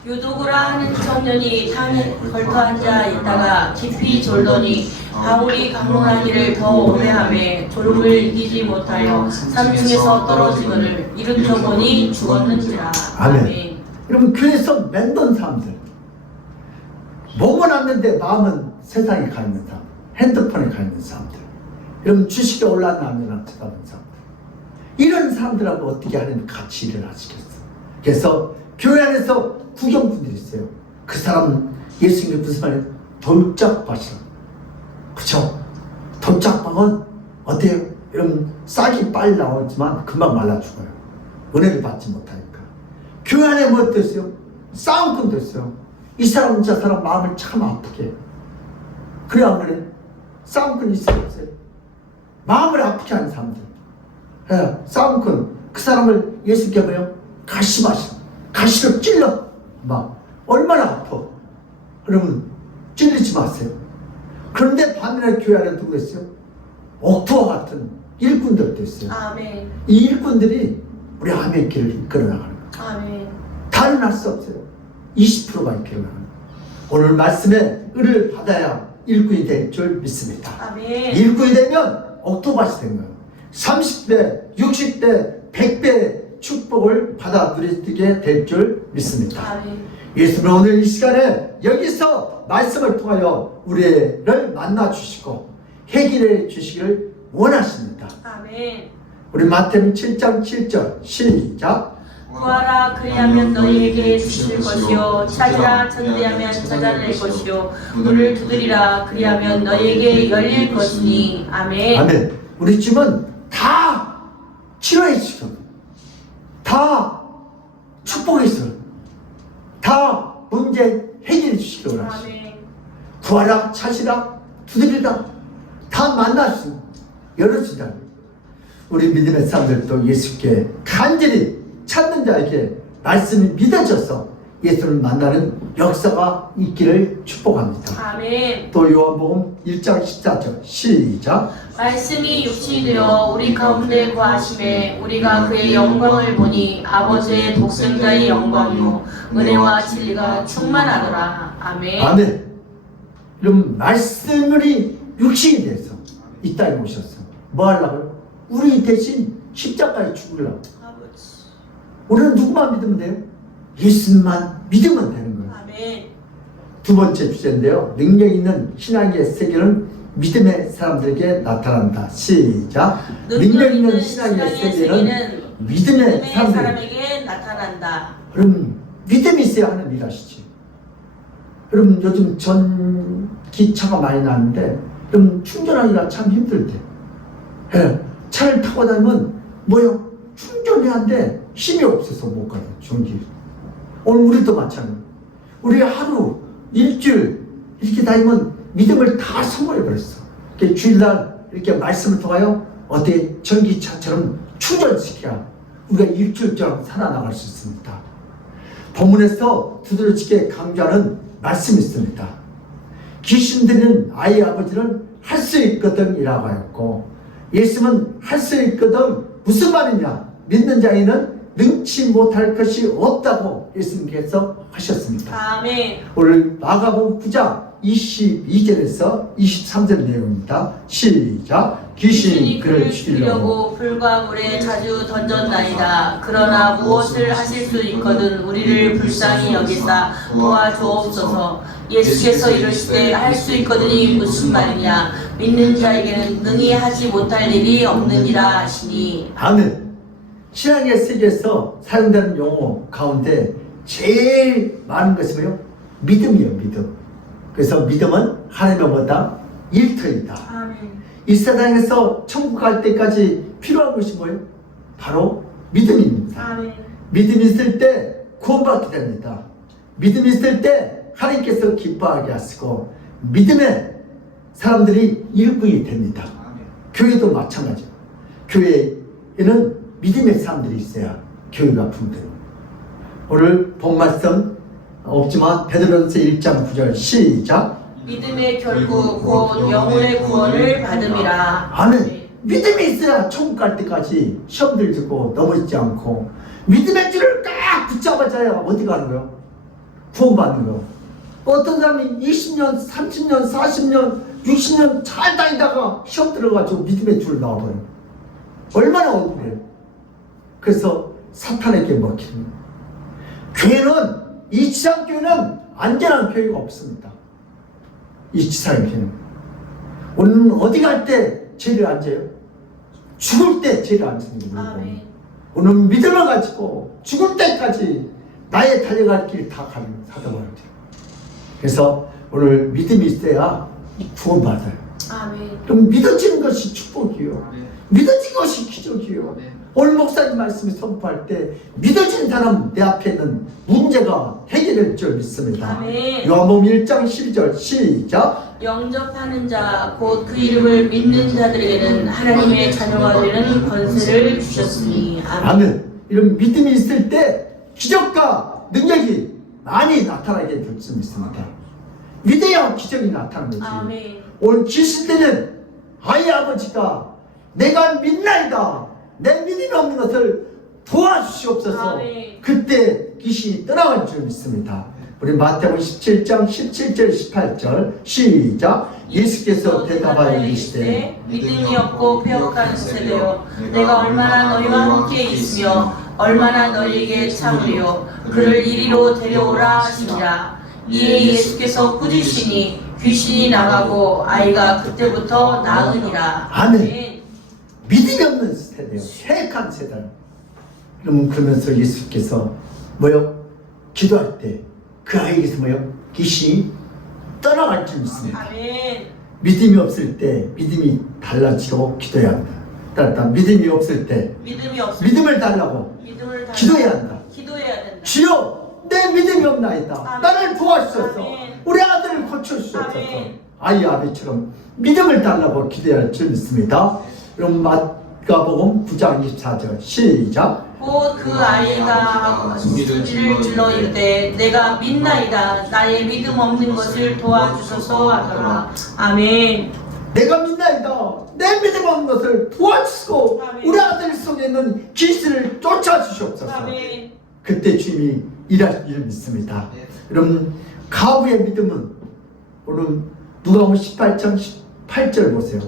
유두구라 하는 청년이 산에 걸터 앉아 있다가 깊이 졸더니 바울이 강론하기를 더 오래 하며 졸음을 이기지 못하여 산중에서 떨어지거늘 일으켜 보니 죽었는지라. 아멘. 여러분 교회에서 맴돈 사람들 몸은 왔는데 마음은 세상에 가 있는 사람, 핸드폰에 가 있는 사람들, 여러분 주식에 올랐나 안 올랐나 쳐다보는 사람들, 이런 사람들하고 어떻게 하나님 같이 일을 하시겠어요? 그래서 교회 안에서 구경꾼들이 있어요. 그 사람은 예수님이 무슨 말이에요? 돌짝밭이라. 그쵸? 돌짝밭은 어때요? 여러분 싹이 빨리 나오지만 금방 말라 죽어요. 은혜를 받지 못하니까. 교회 안에 뭐 어땠어요? 싸움꾼도 있어요. 이 사람 저 사람 마음을 참 아프게 해요. 그래 안 그래? 싸움꾼이 있어요 없어요? 마음을 아프게 하는 사람들. 예, 싸움꾼 그 사람을 예수께 뭐요? 가시로 찔러 막 얼마나 아파. 그러면 찔리지 마세요. 그런데 반면에 교회 안에 누구 있어요? 옥토와 같은 일꾼들도 있어요. 아멘. 이 일꾼들이 우리 암의 길을 이끌어 나가는 거예요. 아멘. 다른 할 수 없어요. 20%가 이끌어 나가는 거예요. 오늘 말씀에 은혜를 받아야 일꾼이 될 줄 믿습니다. 아멘. 일꾼이 되면 옥토밭이 된 거예요. 30배, 60배, 100배의 축복을 받아 누리게 될 줄 믿습니다. 아멘. 예수님은 오늘 이 시간에 여기서 말씀을 통하여 우리를 만나 주시고 해결해 주시기를 원하십니다. 아멘. 우리 마태복음 7장 7절 시작. 구하라 그리하면 너희에게 주실 것이요 찾으라 찾으려면 찾아낼 것이요 문을 두드리라 그리하면 너희에게 열릴 것이니. 아멘. 아멘. 우리 집은 다 치료해 주시고 다 축복해 주시고 다 문제 해결해 주시기 원하십니다. 아멘. 구하라 찾으라 두드리라 다 만나주시고 열어주다. 우리 믿음의 사람들도 예수께 간절히 찾는 자에게 말씀이 믿어져서 예수를 만나는 역사가 있기를 축복합니다. 아멘. 또 요한복음 1장 14절 시작. 말씀이 육신이 되어 우리 가운데 거하심에 우리가 그의 영광을 보니 아버지의 독생자의 영광이요 은혜와 진리가 충만하더라. 아멘. 아멘. 그럼 말씀이 육신이 돼서 이 땅에 오셨어. 뭐 하려고요? 우리 대신 십자가에 죽으려고. 아버지. 우리는 누구만 믿으면 돼요? 예수님만 믿으면 되는 거예요. 아멘. 두 번째 주제인데요. 능력 있는 신앙의 세계는 믿음의 사람들에게 나타난다. 시작. 능력 있는 신앙의 세계는 믿음의 사람들. 사람에게 나타난다. 그럼 믿음이 있어야 하는 일 하시지. 그럼 요즘 전기차가 많이 나는데 그럼 충전하기가 참 힘들대. 예, 차를 타고 다니면 뭐요? 충전해야 하는데 힘이 없어서 못 가요. 전기. 오늘 우리도 마찬가지. 우리 하루 일주일 이렇게 다니면 믿음을 다 소모해버렸어. 주일날 이렇게 말씀을 통하여 어떻게 전기차처럼 충전시켜야 우리가 일주일처럼 살아나갈 수 있습니다. 본문에서 두드러지게 강조하는 말씀이 있습니다. 귀신 들린 아이 아버지는 할 수 있거든 이라고 하였고, 예수님은 할 수 있거든 무슨 말이냐? 믿는 자에는 능치 못할 것이 없다고 예수님께서 하셨습니다. 아멘. 오늘 마가복음 9장 22절에서 23절 내용입니다. 시작. 귀신이 그를 죽이려고 불과 물에 자주 던졌나이다. 그러나 무엇을 하실 수 있거든 우리를 불쌍히 여기사 도와주옵소서. 예수께서 이르시되 할 수 있거든이 무슨 말이냐? 믿는 자에게는 능히 하지 못할 일이 없느니라 하시니. 아멘. 신앙의 세계에서 사용되는 용어 가운데 제일 많은 것이 뭐예요? 믿음이에요. 믿음. 그래서 믿음은 하나님의 뭐다? 일터이다. 아멘. 이 세상에서 천국 갈 때까지 필요한 것이 뭐예요? 바로 믿음입니다. 아멘. 믿음이 있을 때 구원받게 됩니다. 믿음이 있을 때 하나님께서 기뻐하게 하시고 믿음의 사람들이 일꾼이 됩니다. 교회도 마찬가지예요. 교회에는 믿음의 사람들이 있어야 교회가 품대로. 오늘 본 말씀 없지만 베드로전서 1장 9절 시작. 믿음의 결국 곧 영혼의 구원을 받음이라. 아멘. 믿음이 있어야 천국 갈 때까지 시험 들고 넘어지지 않고 믿음의 줄을 딱 붙잡아줘야 어디 가는 거요? 구원받는 거. 어떤 사람이 20년, 30년, 40년, 60년 잘 다니다가 시험 들어가지고 믿음의 줄을 나와버려요. 얼마나 억울해요. 그래서 사탄에게 먹히는 거예요. 교회는, 이 지상교회는 안전한 교회가 없습니다. 이 지상의 교회는. 오늘 어디 갈 때 죄를 앉아요? 죽을 때 죄를 앉습니다. 아멘. 오늘 믿음을 가지고 죽을 때까지 나의 달려갈 길 다 가는 사도가 돼요. 그래서 오늘 믿음이 있어야 구원받아요. 아멘. 그럼 믿어지는 것이 축복이요. 아멘. 믿어진 것이 기적이요. 아멘. 오늘 목사님 말씀을 선포할 때 믿어진 사람 내 앞에 있는 문제가 해결될 줄 믿습니다. 아멘. 요한복음 1장 12절 시작. 영접하는 자 곧 그 이름을 믿는 자들에게는 하나님의 자녀가 되는 권세를 주셨으니. 아멘. 아멘. 이런 믿음이 있을 때 기적과 능력이 많이 나타나게 될 줄 믿습니다. 믿어야 기적이 나타나는 거지. 아멘. 오늘 기실 때는 아이 아버지가 내가 믿나이다. 내 믿음이 없는 것을 도와주시옵소서. 아멘. 그때 귀신이 떠나갈 줄 믿습니다. 우리 마태복음 17장 17절 18절 시작. 예수께서 대답하여 이르시되 믿음이 없고 배역한 세대여 내가 얼마나 너희와 함께 있으며 얼마나 너희에게 참으려 그를 이리로 데려오라 하시니라. 이에 예수께서 꾸짖으시니 귀신이 나가고 아이가 그때부터 나으니라. 아멘. 믿음이 없는 세대요. 폐역한 세대. 그러면 그러면서 예수께서 뭐요? 기도할 때 그 아이에게서 뭐요? 귀신이 떠나갈 줄 믿습니다. 아멘. 믿음이 없을 때 믿음이 달라지고 기도해야 한다. 따라 믿음이 없을 때 믿음이 없어. 믿음을 달라고 믿음을 달라. 기도해야 한다. 기도해야 된다. 주여 내 믿음이 없나이다. 아멘. 나를 도와주소서. 아멘. 우리 아들을 고쳐주소서. 아멘. 아이 아비처럼 믿음을 달라고 기도할 줄 믿습니다. 그럼 마가복음 9장 24절 시작. 곧 그 아이가 소리를 질러 이르되 내가 믿나이다. 나의 믿음 없는 것을 도와주소서 하더라. 아멘. 내가 믿나이다. 내 믿음 없는 것을 도와주시고 아멘. 우리 아들 속에 있는 귀신을 쫓아주시옵소서. 아멘. 그때 주님이 일할 줄 믿습니다. 여러분 가부의 믿음은 오늘 누가복음 18장 18절 보세요.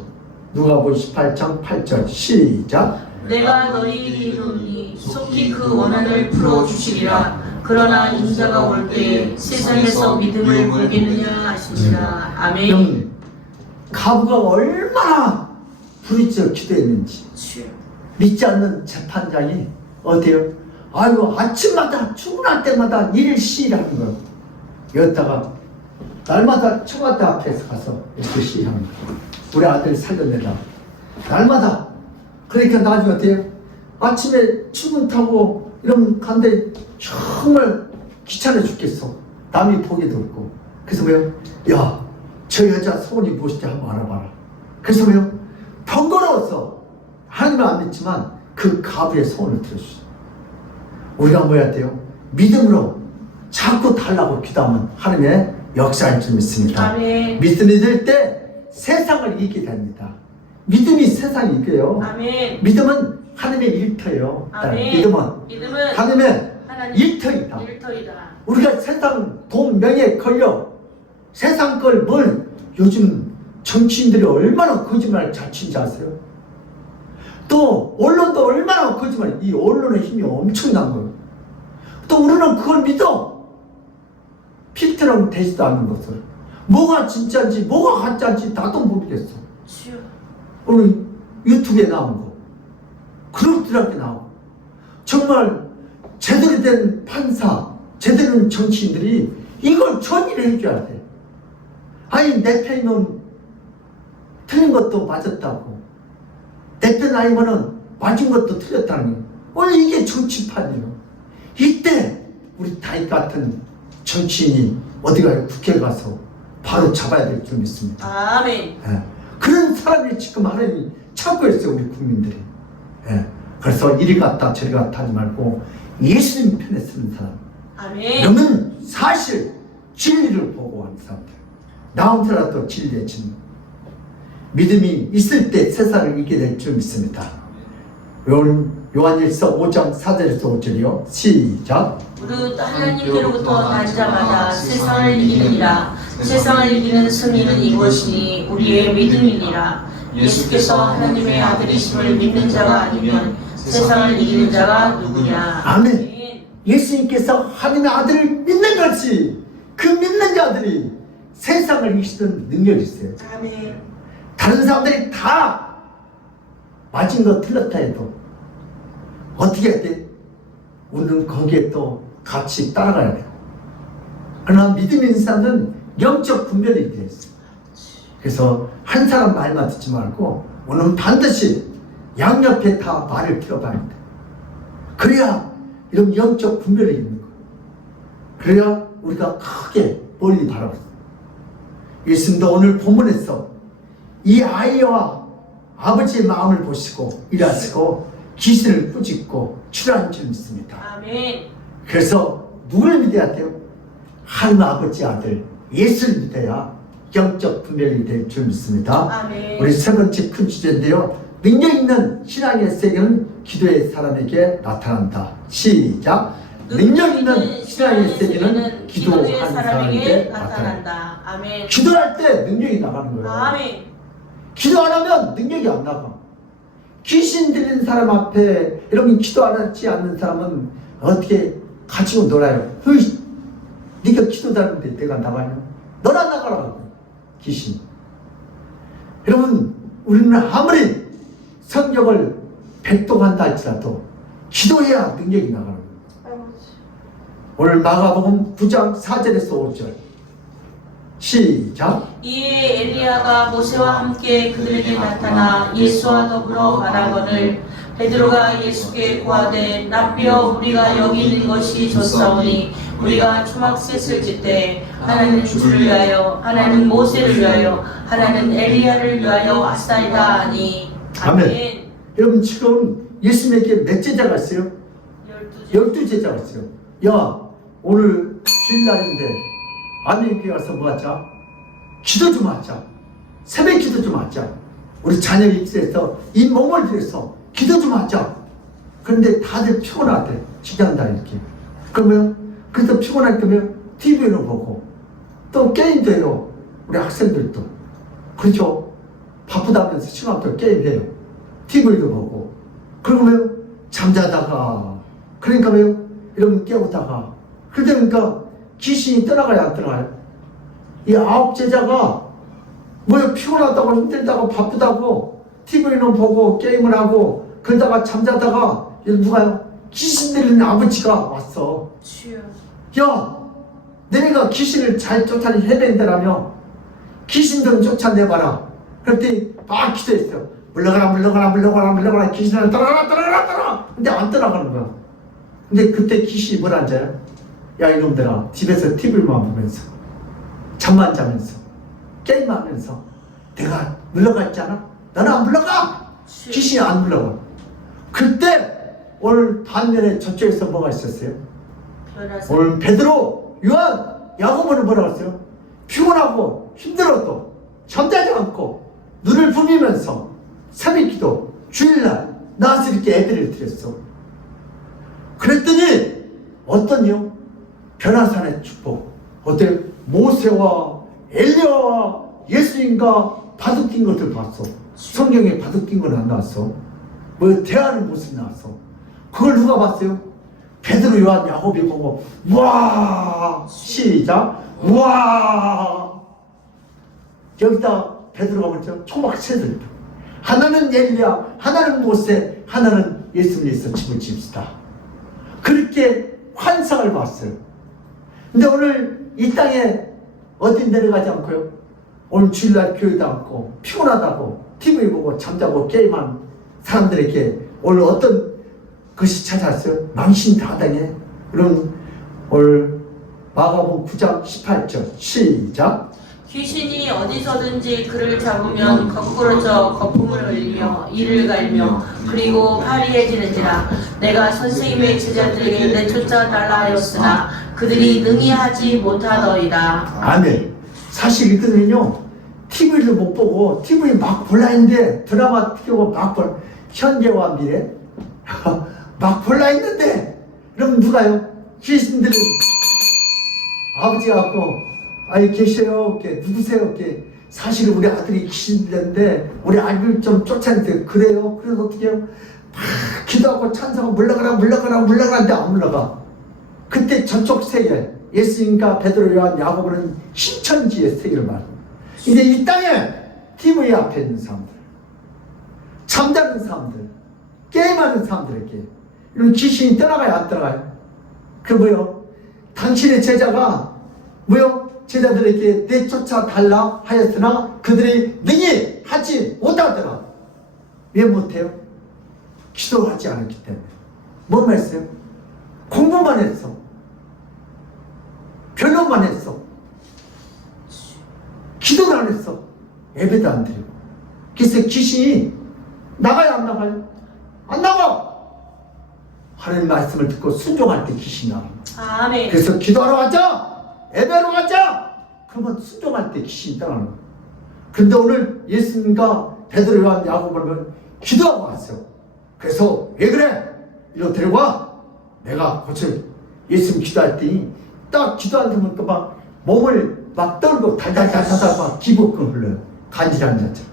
누가복음 18장 8절 시작. 내가 너희에게 이르노니 속히 그 원한을 풀어주시리라. 그러나 인자가 올 때에 세상에서 믿음을 보겠느냐 하시니라. 아멘. 여러분 가부가 얼마나 부르짖어 기도했는지 주여. 믿지 않는 재판장이 어때요? 아이고 아침마다 출근할 때마다 일시일하는 거예요. 여기다가 날마다 청와대 앞에서 가서 이렇게 시위하는 거예요. 우리 아들 살려내라. 날마다. 그러니까 나중에 어때요? 아침에 출근 타고 이러면 간데 정말 귀찮아 죽겠어. 남이 보기도 없고. 그래서 뭐요? 야, 저 여자 소원이 무엇인지 한번 알아봐라. 그래서 뭐요? 번거로워서 하나님은 안 믿지만 그 가부의 소원을 들어주죠. 우리가 뭐 해야 돼요? 믿음으로 자꾸 달라고 기도하면 하나님의 역사할 줄 믿습니다. 아멘. 믿음이 될 때 세상을 이기게 됩니다. 믿음이 세상을 이겨요. 아멘. 믿음은 하나님의 일터예요. 아멘. 믿음은 하나님의 일터이다. 일터이다. 우리가 세상 돈, 명예, 권력, 세상 걸 뭘 요즘 정치인들이 얼마나 거짓말 잘 치는지 아세요? 또 언론도 얼마나 거짓말, 이 언론의 힘이 엄청난 거예요. 또 우리는 그걸 믿어. 필터는 되지도 않는 것을. 뭐가 진짜인지 뭐가 가짜인지 나도 모르겠어. 주여. 오늘 유튜브에 나온 거, 그룹들한테 나오고, 정말 제대로 된 판사, 제대로 된 정치인들이 이걸 정리를 해줘야 돼. 아니 내 편이면 틀린 것도 맞았다고, 내 편 아니면은 맞은 것도 틀렸다는 거예요. 오늘 이게 정치판이에요. 이때 우리 다윗 같은 정치인이 어디가 국회에 가서 바로 잡아야 될 줄 믿습니다. 아멘. 예. 그런 사람이 지금 하나님이 찾고 있어요, 우리 국민들이. 예. 그래서 이리 갔다 저리 갔다 하지 말고 예수님 편에 서는 사람. 아멘. 그러면 사실 진리를 보고 하는 사람들. 나 혼자라도 진리에 진 믿음이 있을 때 세상을 이기게 될 줄 믿습니다. 요한일서 5장 4절에서 5절이요. 시작. 무릇 하나님께로부터 난 자마다 세상을 이기느니라. 세상을 이기는 승리는 이것이니 우리의 믿음이니라. 예수께서 하나님의 아들이심을 믿는 자가 아니면 세상을 이기는 자가 누구냐. 아멘. 예수님께서 하나님의 아들을 믿는 것이 그 믿는 자들이 세상을 이기시는 능력이 있어요. 아멘. 다른 사람들이 다 맞은 거 틀렸다 해도 어떻게 해야 돼? 우리는 거기에 또 같이 따라가야 돼요. 그러나 믿음 있는 사람은 영적 분별이 되어 있어요. 그래서 한 사람 말만 듣지 말고 오늘 반드시 양옆에 다 말을 들어봐야 돼. 그래야 이런 영적 분별이 있는 거예요. 그래야 우리가 크게 멀리 바라볼 수 있어요. 예수님도 오늘 본문에서 이 아이와 아버지의 마음을 보시고 일하시고 귀신을 꾸짖고 출하한 줄 믿습니다. 아멘. 그래서 누굴 믿어야 돼요? 하나님 아버지 아들 예수를 믿어야 영적 분별이 될 줄 믿습니다. 아멘. 우리 세 번째 큰 주제인데요. 능력 있는 신앙의 세계는 기도의 사람에게 나타난다. 시작. 능력 있는 신앙의 세계는 기도한 사람에게 나타난다. 아멘. 기도할 때 능력이 나가는 거예요. 아멘. 기도 안 하면 능력이 안 나가. 귀신 들린 사람 앞에 여러분 기도하지 않는 사람은 어떻게 가지고 놀아요? 으이, 네가 기도 잘하는데 내가 나가냐? 너나 나가라고. 귀신. 여러분 우리는 아무리 성경을 백독한다 할지라도 기도해야 능력이 나가는 거예요. 오늘 마가복음 9장 4절에서 5절 시작. 이에 엘리야가 모세와 함께 그들에게 나타나 예수와 더불어 말하거늘 베드로가 예수께 고하되 랍비여 우리가 여기 있는 것이 좋사오니 우리가 초막셋을 짓되 하나는 주를 위하여 하나는 모세를 위하여 하나는 엘리야를 위하여 왔사이다 하니. 아멘. 여러분 지금 예수님에게 몇 제자가 있어요? 12제자가 있어요. 야 오늘 주일날인데 아멘교회 가서 뭐 하자? 기도 좀 하자. 새벽 기도 좀 하자. 우리 자녀 입술에서 이 몸을 들여서 기도 좀 하자. 그런데 다들 피곤하대. 직장 다니게. 그러면 그래서 피곤할 거면 TV를 보고 또 게임도 해요. 우리 학생들도. 그렇죠? 바쁘다면서 시간부터 게임해요. TV도 보고. 그러면 잠자다가 그러니까 왜요? 이러면 깨우다가 그러니까 귀신이 떠나가야 안 떠나가요? 이 9제자가 뭐야 피곤하다고 힘들다고 바쁘다고 TV는 보고 게임을 하고 그러다가 잠자다가 누가요? 귀신 들린 아버지가 왔어. 야 내가 귀신을 잘 쫓아내 해낸다라며 귀신 좀 쫓아내봐라. 그랬더니 막 기도했어요. 물러가라 물러가라 물러가라 물러가라. 귀신을 떠나가라 근데 안 떠나가는 거야. 근데 그때 귀신이 뭘 앉아요? 야 이놈들아 집에서 TV만 보면서 잠만 자면서 게임하면서 내가 물러가 있잖아. 너는 안 물러가. 귀신이 안 물러가. 그때 오늘 반면에 저쪽에서 뭐가 있었어요? 오늘 베드로, 요한, 야고보는 뭐라고 했어요? 피곤하고 힘들어도 잠자지 않고 눈을 부비면서 새벽기도 주일날 나와서 이렇게 애들을 드렸어. 그랬더니 어떤요? 변화산의 축복. 어때? 모세와 엘리야와 예수님과 바둑낀 것들 봤어. 성경에 바둑낀 건 안 나왔어. 뭐 대하는 모습이 나왔어. 그걸 누가 봤어요? 베드로, 요한, 야고보이 보고 와 시작 와. 여기다 베드로가 뭐죠? 초막새들. 하나는 엘리야, 하나는 모세, 하나는 예수님에서 집을 집시다. 그렇게 환상을 봤어요. 근데 오늘 이 땅에 어디 내려가지 않고요. 오늘 주일날 교회도 않고 피곤하다고 TV 보고 잠자고 게임한 사람들에게 오늘 어떤 것이 찾아왔어요? 망신다당해. 그럼 오늘 마가복음 9장 18절 시작. 귀신이 어디서든지 그를 잡으면 거꾸러져 거품을 흘리며 이를 갈며 그리고 파리해지는지라. 내가 선생님의 제자들에게 내쫓아 달라 하였으나 그들이 능히 하지 못하더이다. 아멘. 사실 이들은요 TV를 못 보고 TV 막 볼라 했는데 드라마 켜고 막 볼 현재와 미래 막 볼라 했는데 그럼 누가요? 귀신들은 아버지가 갖고 아니 계세요. 누구세요? 사실 우리 아들이 귀신 들렸는데 우리 아들 좀 쫓아내세요. 그래요? 그래서 어떻게 해요? 막 기도하고 찬성하고 물러가라 물러가라는데 안 물러가. 그때 저쪽 세계 예수님과 베드로, 요한, 야고보는 신천지의 세계를 말합니다. 근데 이 땅에 TV 앞에 있는 사람들, 잠자는 사람들, 게임하는 사람들에게 이런 귀신이 떠나가요 안 떠나가요? 그 뭐요? 당신의 제자가 뭐요? 제자들에게 내쫓아 달라 하였으나 그들이 능히 하지 못하더라. 왜 못해요? 기도하지 않았기 때문에. 뭔 말씀? 공부만 했어. 변론만 했어. 기도를 안 했어. 예배도 안 드리고. 그래서 귀신이 나가요, 안 나가요? 안 나가! 하나님 말씀을 듣고 순종할 때 귀신이 나가. 아멘. 그래서 기도하러 가자! 예배하러 가자! 그러면 순종할 때 귀신이 떠나는 거예요. 근데 오늘 예수님과 베드로, 요한, 야고보를 보면 기도하고 왔어요. 그래서 왜 그래? 이리로 데려와. 내가 고쳐. 예수님 기도할 때니 딱 기도하는 보니까 막 몸을 막 떨고 달달달달 막 기복근 흘러요. 간질한 자처럼.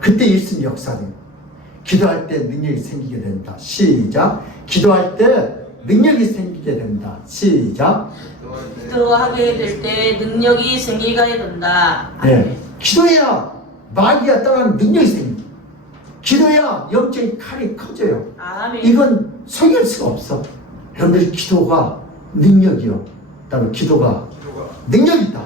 그때 예수님 역사돼요. 기도할 때 능력이 생기게 된다. 시작. 기도할 때 능력이 생기게 된다. 시작. 기도하게 될 때 능력이 생기게 된다. 네. 기도해야 마귀가 떠나는 능력이 생깁니다. 기도해야 영적인 칼이 커져요. 아멘. 이건 속일 수가 없어. 여러분들 기도가 능력이요. 그다음에 기도가 능력이다.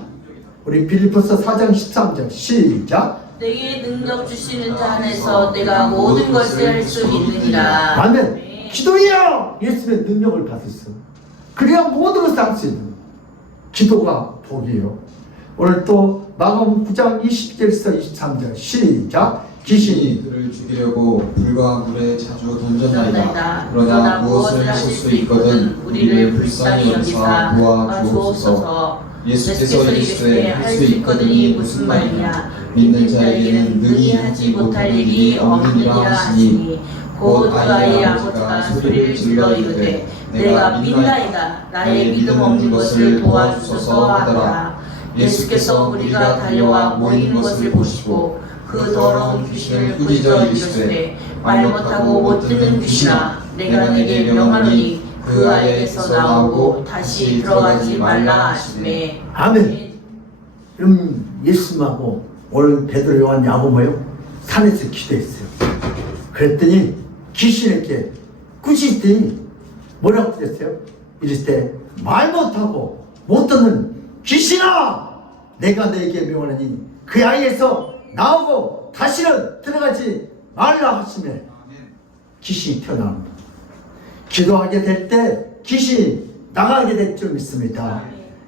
우리 빌립보서 4장 13절 시작. 내게 능력 주시는 자 안에서 내가 모든 것을 할 수 있느니라. 아멘. 기도해야 예수의 능력을 받을 수. 그래야 모든 것을 할 수 있는 거예요. 기도가 복이에요. 오늘 또 마가복음 9장 20절에서 23절 시작. 귀신이 그를 죽이려고 불과 물에 자주 던졌나이다. 그러나 무엇을 하실 수 있거든 우리를 불쌍히 여기사 도와주옵소서. 예수께서 이르시되 할 수 있거든이 무슨 말이냐. 믿는 자에게는 능히 하지 못할 일이 없느니라 하시니 곧 그 아이의 아버지가 소리를 질러 이르되 내가 믿나이다. 나의 믿음 없는 것을 도와주소서 하더라. 예수께서 우리가 달려와 모이는 것을 보시고 그 더러운 귀신을 꾸짖어 이르시되 말 못하고 못 듣는 귀신아 내가 내게 명하노니 그 아이에게서 나오고 다시 들어가지 말라 하시매. 아멘. 그럼 예수님하고 오늘 베드로, 요한, 야고보요 산에서 기도했어요. 그랬더니 귀신에게 꾸짖더니 뭐라고 그랬어요? 이랬을 때 말 못하고 못 듣는 귀신아 내가 너에게 명하노니 그 아이에서 나오고 다시는 들어가지 말라 하시며 귀신이 태어납니다. 기도하게 될 때 귀신이 나가게 될 줄 믿습니다.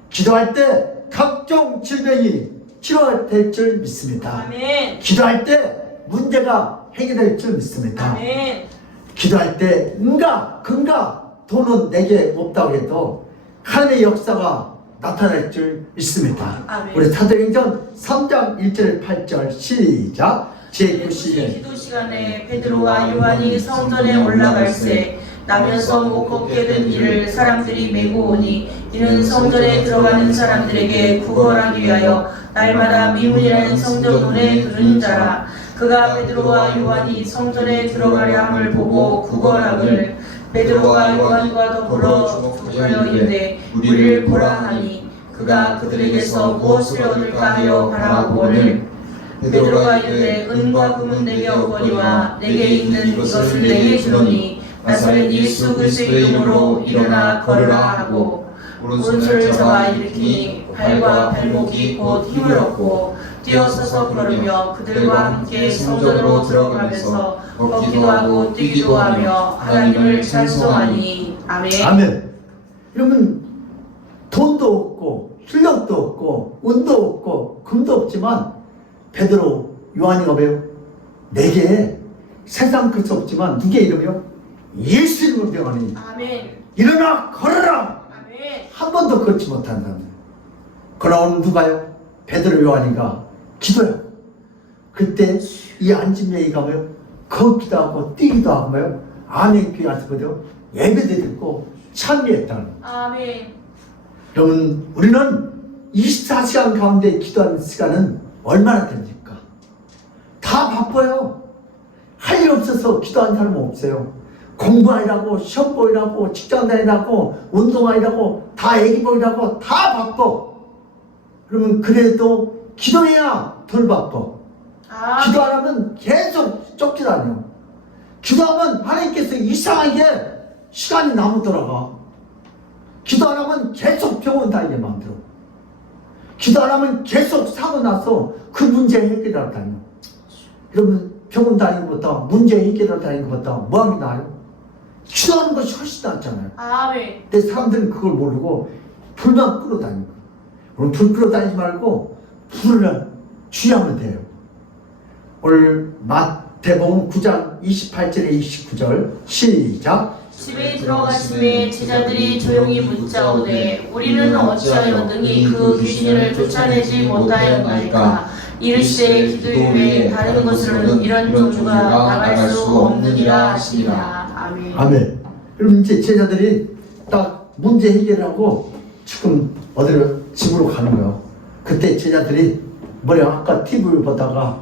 기도할 때 각종 질병이 치료될 줄 믿습니다. 아멘. 기도할 때 문제가 해결될 줄 믿습니다. 아멘. 기도할 때 은가 금가 돈은 내게 없다고 해도 하나님의 역사가 나타날 줄 믿습니다. 아멘. 우리 사도행전 3장 1절 8절 시작. 제9시에 기도 시간에 베드로와 요한이 성전에 올라갈새 나면서 못 걷게 된 이를 사람들이 메고 오니 이는 성전에 들어가는 사람들에게 구걸하기 위하여 날마다 미문이라는 성전문에 두는 자라. 그가 베드로와 요한이 성전에 들어가려 함을 보고 구걸함을 베드로와 요한과 더불어 주목하여 이르되 우리를 보라 하니 그가 그들에게서 무엇을 얻을까 하여 바라보거늘 베드로가 이르되 은과 금은 내게 없거니와 내게 있는 이것을 내게 주노니 나사렛 예수 그리스도의 이름으로 일어나 걸으라 하고 오른손을 잡아 일으키니 발과 발목이 곧 힘을 얻고 뛰어서서 걸으며 그들과 함께 성전으로 들어가면서 걷기도 하고 뛰기도 하며 하나님을 찬송하니. 아멘. 아멘. 여러분 돈도 없고 실력도 없고 운도 없고 금도 없지만 베드로 요한이가 왜요? 내게 세상 끝이 없지만 누구의 이름이요? 예수 이름으로 명하니 아멘. 일어나 걸어라. 아멘. 한 번도 걷지 못한 사람. 그러나 오늘 누가요? 베드로 요한이가 기도해요. 그때 이 앉은 얘기가 뭐요? 걷기도 하고 뛰기도 하고 뭐요? 아멘 귀 가지고요 예배도 듣고 참여했다는 거예요. 아멘. 여러분 우리는 24시간 가운데 기도하는 시간은 얼마나 됩니까? 다 바빠요. 할 일 없어서 기도하는 사람은 없어요. 공부하느라고 시험 보이라고 직장 다니라고 운동하느라고 다 애기 보이라고 다 바빠. 그러면 그래도 기도해야 덜 바빠. 기도 안 하면 계속 쫓기다녀. 기도하면 하나님께서 이상하게 시간이 나무 돌아가. 기도 안 하면 계속 병원 다니게 만들어. 기도 안 하면 계속 사고 나서 그 문제 해결하러 다녀. 그러면 병원 다니는 것보다 문제 해결하러 다니는 것보다 뭐하는 게 나아요? 기도하는 것이 훨씬 낫잖아요. 아멘. 근데 사람들은 그걸 모르고 불만 끌어다니는 거예요. 그럼 불 끌어다니지 말고 불을 주의하면 돼요. 오늘 마태복음 9장 28절에 29절 시작. 집에 들어가심에 제자들이 조용히 묻자오되 우리는 어찌하여 능히 그 귀신을 쫓아내지 못하였나이까. 이르시되 기도에 다른 것으로는 이런 종류가 나갈 수 없느니라 하시니라. 아멘. 아멘. 그럼 이제 제자들이 딱 문제 해결하고 지금 어디로 집으로 가는 거예요. 그때 제자들이 아까 TV를 보다가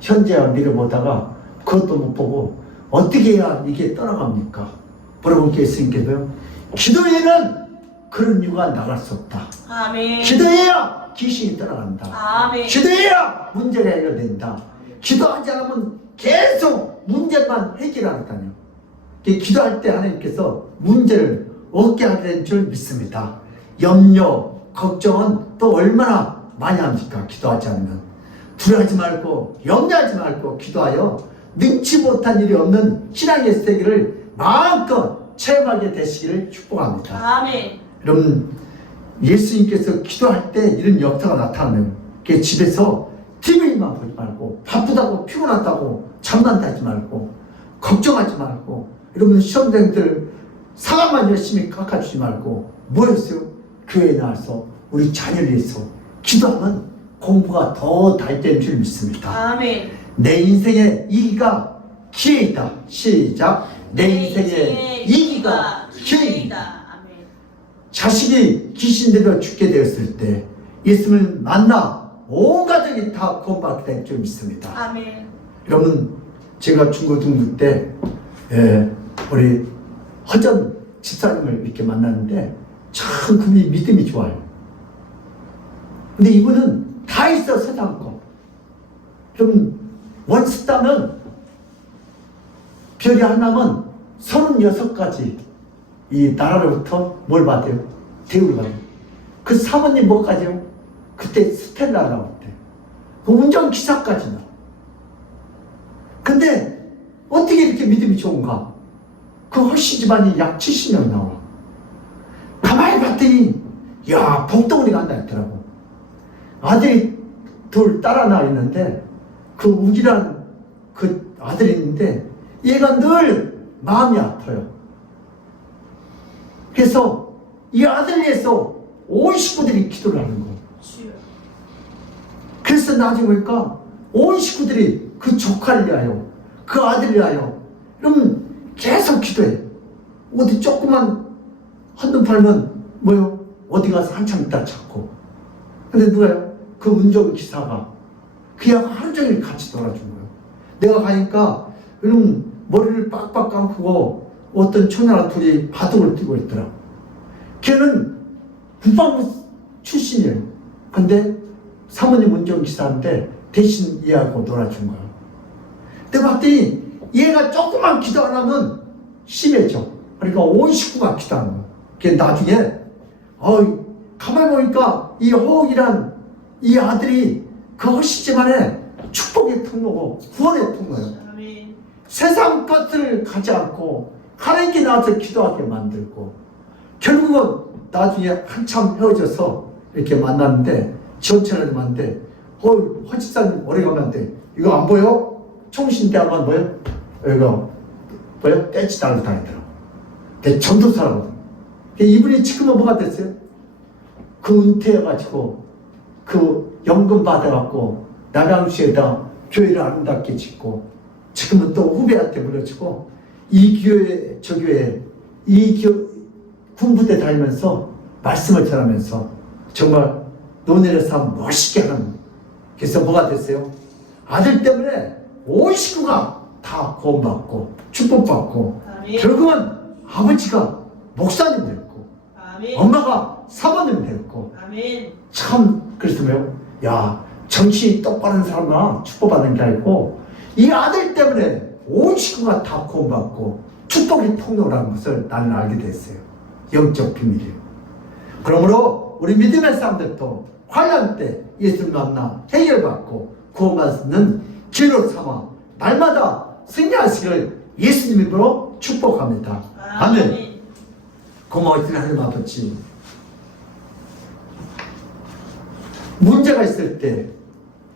현재와 미래 보다가 그것도 못 보고 어떻게 해야 이게 떠나갑니까? 물어본 게 있으니까요. 기도에는 그런 유가 나갈 수 없다. 아멘. 기도해야 귀신이 떠나간다. 아멘. 기도해야 문제가 해결된다. 기도하지 않으면 계속 문제만 해결하다니요. 기도할 때 하나님께서 문제를 없게 하게 된 줄 믿습니다. 염려, 걱정은 또 얼마나 많이 합니까? 기도하지 않으면. 불안하지 말고 염려하지 말고 기도하여 능치 못한 일이 없는 신앙의 세계를 마음껏 체험하게 되시기를 축복합니다. 아멘. 여러분, 예수님께서 기도할 때 이런 역사가 나타나요. 집에서 TV만 보지 말고 바쁘다고 피곤하다고 잠만 자지 말고 걱정하지 말고 여러분 시험생들 사과만 열심히 깎아주지 말고 뭐였어요? 교회에 나와서 우리 자녀를 위해서 기도하면 공부가 더 달되는 줄 믿습니다. 아멘. 내 인생의 이기가 기회에 있다. 시작. 내 인생의 이기가 기회에 있다. 아멘. 자식이 귀신 들려 죽게 되었을 때 예수님을 만나 온 가족이 다 구원받게 될 줄 믿습니다. 아멘. 여러분, 제가 중고등부 때 우리 허전 집사님을 이렇게 만났는데 참 그분이 믿음이 좋아요. 근데 이분은 다 있어 세상 거. 그럼 원수 따면 별이 하나면 36가지 이 나라로부터 뭘 받아요? 대우를 받아요. 그 사모님 뭐까지요? 그때 스텔라라고 그때 운전기사까지나. 근데 어떻게 이렇게 믿음이 좋은가? 그 헐씨 집안이 약 70명 나와. 가만히 봤더니 야 복덩어리가 한다 했더라고. 아들이 둘 딸 하나 있는데 그 우기란 그 아들이 있는데 얘가 늘 마음이 아파요. 그래서 이 아들을 위해서 온 식구들이 기도를 하는 거예요. 그래서 나중에 보니까 온 식구들이 그 조카를 위하여 그 아들을 위하여 그러면 계속 기도해. 어디 조그만 한눈 팔면 뭐요? 어디 가서 한참 있다 찾고. 근데 누가요? 그 운전기사가 그냥 하루 종일 같이 놀아준 거예요. 내가 가니까 그럼 머리를 빡빡 감고 어떤 처녀랑 둘이 바둑을 뛰고 있더라. 걔는 국방부 출신이에요. 근데 사모님 운전기사인데 대신 얘하고 놀아준 거예요. 근데 봤더니 얘가 조금만 기도 안 하면 심해져. 그러니까 온 식구가 기도하는 거예요. 그게 나중에 가만히 보니까 이 허욱이란 이 아들이 그 허씨 집안에 축복의 통로고 구원의 통로예요. 아멘. 세상 것을 가지 않고 하나님께 나와서 기도하게 만들고 결국은 나중에 한참 헤어져서 이렇게 만났는데 지원철을 만났는데 허 집사님 오래 가면 안 돼. 이거 안 보여? 총신대학원 뭐요? 이거 뭐요? 떼치 달고 다니더라고. 내 전도사라거든. 이분이 지금은 뭐가 됐어요? 그 은퇴해가지고 그 연금 받아갖고 남양주에다 교회를 아름답게 짓고 지금은 또 후배한테 물려주고 이 교회 저 교회 군부대 다니면서 말씀을 전하면서 정말 논의를 삼 멋있게 하는. 그래서 뭐가 됐어요? 아들 때문에 온 식구가 다 구원받고 축복받고 아멘. 결국은 아버지가 목사님 됐고 아멘. 엄마가 사모님 됐고 아멘. 참 그랬으면 야 정치 똑바른 사람만 축복받는 게 아니고 이 아들 때문에 온 식구가 다 구원받고 축복의 통로라는 것을 나는 알게 됐어요. 영적 비밀이에요. 그러므로 우리 믿음의 사람들도 환난 때 예수 만나 해결받고 구원받는 기로 삼아 날마다 승리하시기를 예수님으로 축복합니다. 아멘. 고마우신 하나님 아버지, 문제가 있을 때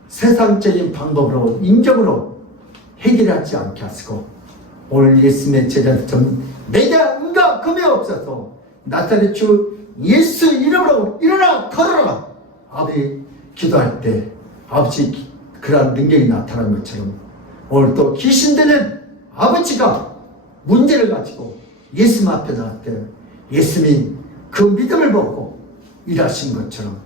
세상적인 방법으로 인정으로 해결하지 않게 하시고 오늘 예수님의 제자들처럼 내게 응가 금이 없어서 나사렛 주 예수 이름으로 일어나 걸어라. 아버지 기도할 때 아버지 그러한 능력이 나타난 것처럼 오늘 또 귀신 들린 아버지가 문제를 가지고 예수님 앞에 나갈 때 예수님이 그 믿음을 보고 일하신 것처럼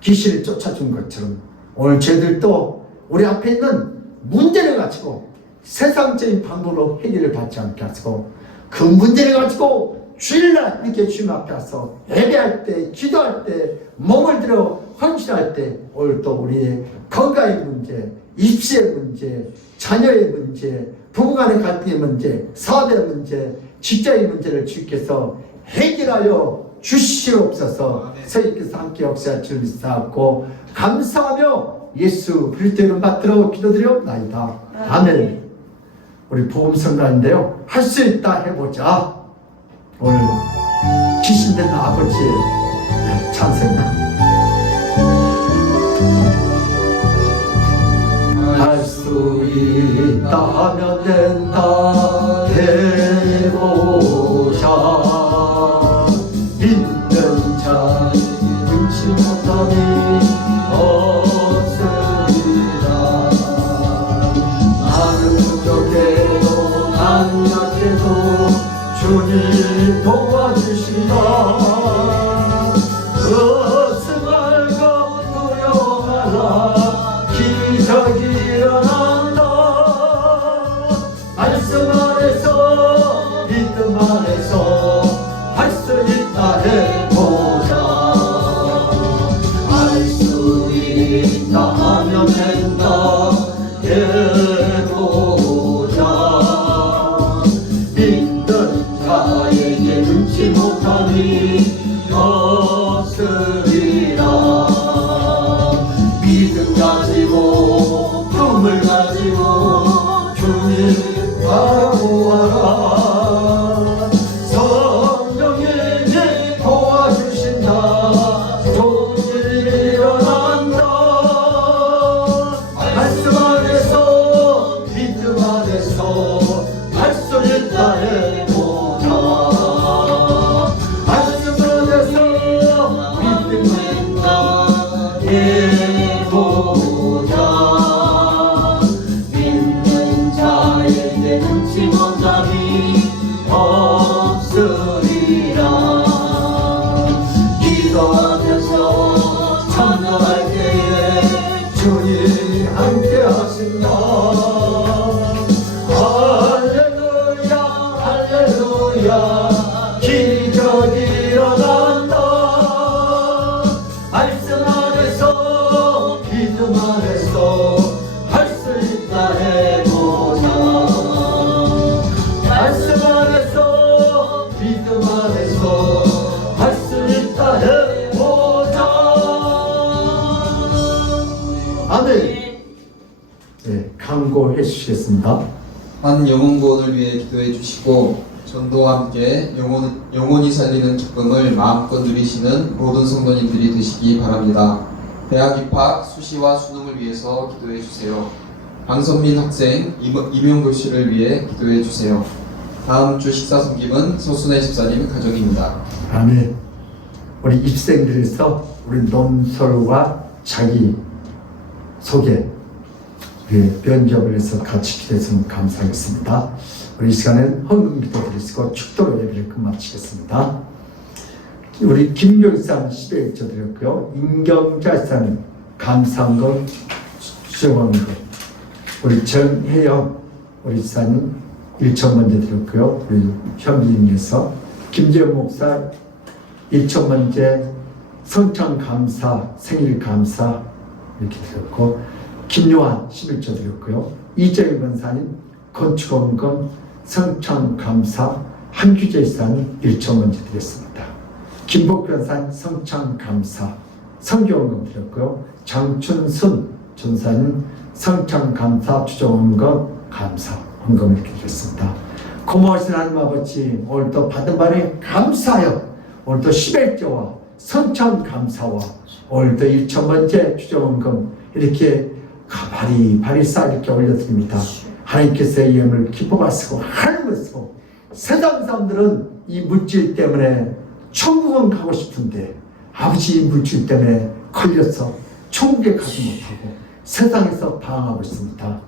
귀신을 쫓아준 것처럼 오늘 저희들도 우리 앞에 있는 문제를 가지고 세상적인 방법으로 해결을 받지 않게 하시고 그 문제를 가지고 주일날 이렇게 주님 앞에 와서 예배할 때 기도할 때 몸을 들어 헌신할 때 오늘 또 우리의 건강의 문제, 입시의 문제, 자녀의 문제, 부부간의 갈등의 문제, 사업의 문제, 직장의 문제를 주께서 해결하여 주시옵소서. 서희께서 함께 역사할 줄 믿사옵고 감사하며 예수 그리스도 이름 받들어 기도드리옵나이다. 아멘. 우리 복음성가인데요, 할 수 있다 해보자. 오늘 귀신 들린 아버지의 찬송입니다. 할 수 있다 하면 된다 해보자. 믿는 자 능치 못함이 없으리라. 나는 부족해도 강약해도 주님 도와주신다. 걱정말고 두려워하라. 기적이 일어난다. 말씀 안에서 믿음 안에서 할 수 있다 해보자. 할 수 있다 하면 된다 해보자. 믿는 자에게 눈치 못함이 없으리라. 믿음 가지고 꿈을 가지고 주님 바라보아라. 성령에게 도와주신다. 좋은 일이 일어난다. 말씀 안에서 믿음 안에서 할 수 있다 해보자. 말씀 안에서 믿음 안에서 해보자. 믿는 자에게 눈치 못함이 없으리라. 기도하면서 찬양할 때에 주님 함께 하신다. 할렐루야 할렐루야 기적이 일어난다. 말씀 안에서 믿음 안에서 할 수 있다 해보자. 말씀 안에서 믿음 안에서 할 수 있다 해보자. 아멘. 네, 강구해 주시겠습니다. 한 영혼구원을 위해 기도해 주시고 전도와 함께 영혼이 살리는 기쁨을 마음껏 누리시는 모든 성도님들이 되시기 바랍니다. 대학 입학 수시와 수능을 위해서 기도해 주세요. 강선민 학생, 임용교 씨를 위해 기도해 주세요. 다음 주 식사 섬김은 서순애 집사님 가정입니다. 아멘. 우리 입생들에서 우리 논설과 자기 소개 면접을 해서 같이 기도했으면 감사하겠습니다. 우리 이 시간에는 헌금 기도 드리시고 축도로 예배를 끝마치겠습니다. 우리 김교일산 11조 드렸고요. 임경자 집사님 감사한금 수령하는 것. 우리 정혜영 우리 집사님 1천 번째 드렸고요. 우리 현비님께서 김재현 목사 1천 번째 성찬 감사 생일 감사 이렇게 드렸고, 김요한 11조 드렸고요. 이정희 권사님 건축원금 성찬 감사, 한규재 집사님 1천 번째 드렸습니다. 김복변 권사님 성찬 감사 성경헌금 드렸고요. 장춘순 전사님 성찬감사 주정헌금 감사 헌금을 이렇게 드렸습니다. 고마우신 하나님 아버지, 오늘도 받은 바에 감사하여 오늘도 11조와 성찬감사와 오늘도 1,000번째 주정헌금 이렇게 바리바리싸 이렇게 올려드립니다. 하나님께서 이 예물을 기뻐하시고 하나님을 쓰고, 세상 사람들은 이 물질 때문에 천국은 가고 싶은데 아버지 이 물질 때문에 걸려서 천국에 가지 못하고 세상에서 방황하고 있습니다.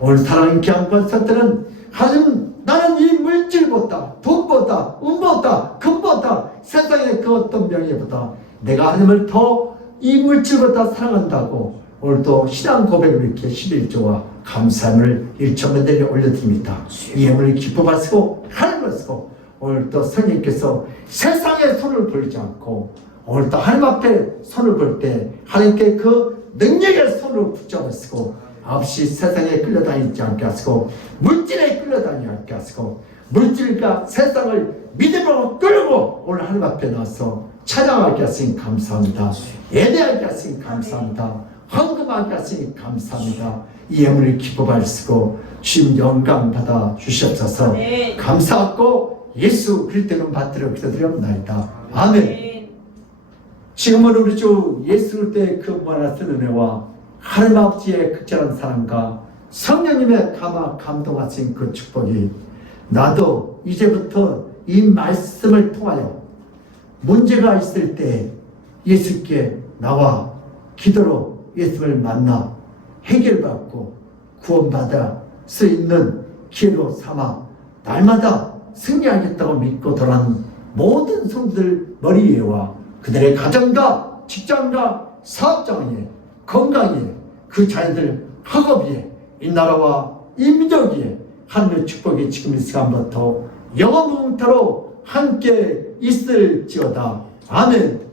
오늘 사랑하는 귀한 권사들은 하나님, 나는 이 물질보다 돈보다 은보다 금보다 세상의 그 어떤 명예보다 내가 하나님을 더 이 물질보다 사랑한다고 오늘도 신앙 고백을 이렇게 11조와 감사함을 1,000번대에 올려드립니다. 이 예물을 기뻐 받으시고 하나님을 쓰고 오늘도 성령께서 세상에 손을 벌리지 않고 오늘도 하나님 앞에 손을 볼 때 하나님께 그 능력의 손을 붙잡으시고 없이 세상에 끌려다니지 않게 하시고 물질에 끌려다니지 않게 하시고 물질과 세상을 믿음으로 끌고 오늘 하나님 앞에 나와서 찬양하게 하시니 감사합니다. 예배하게 하시니 감사합니다. 헌금하게 하시니 감사합니다. 이 예물을 기뻐 받으시고 주님 영광 받아 주시옵소서. 감사하고 예수 그리스도는 받들어 기도드립니다. 아멘. 지금은 우리 주 예수 그리스도의 그 무한하신 은혜와 하나님 아버지의 극진한 사랑과 성령님의 감동하신 그 축복이 나도 이제부터 이 말씀을 통하여 문제가 있을 때 예수께 나와 기도로 예수를 만나 해결받고 구원받을 수 있는 기회로 삼아 날마다 승리하겠다고 믿고 돌아가는 모든 성도들 머리 위에와 그들의 가정과 직장과 사업장에 건강에 그 자녀들 학업에 이 나라와 이 민족 위에 하늘의 축복이 지금 이 시간부터 영원토록 함께 있을지어다. 아멘.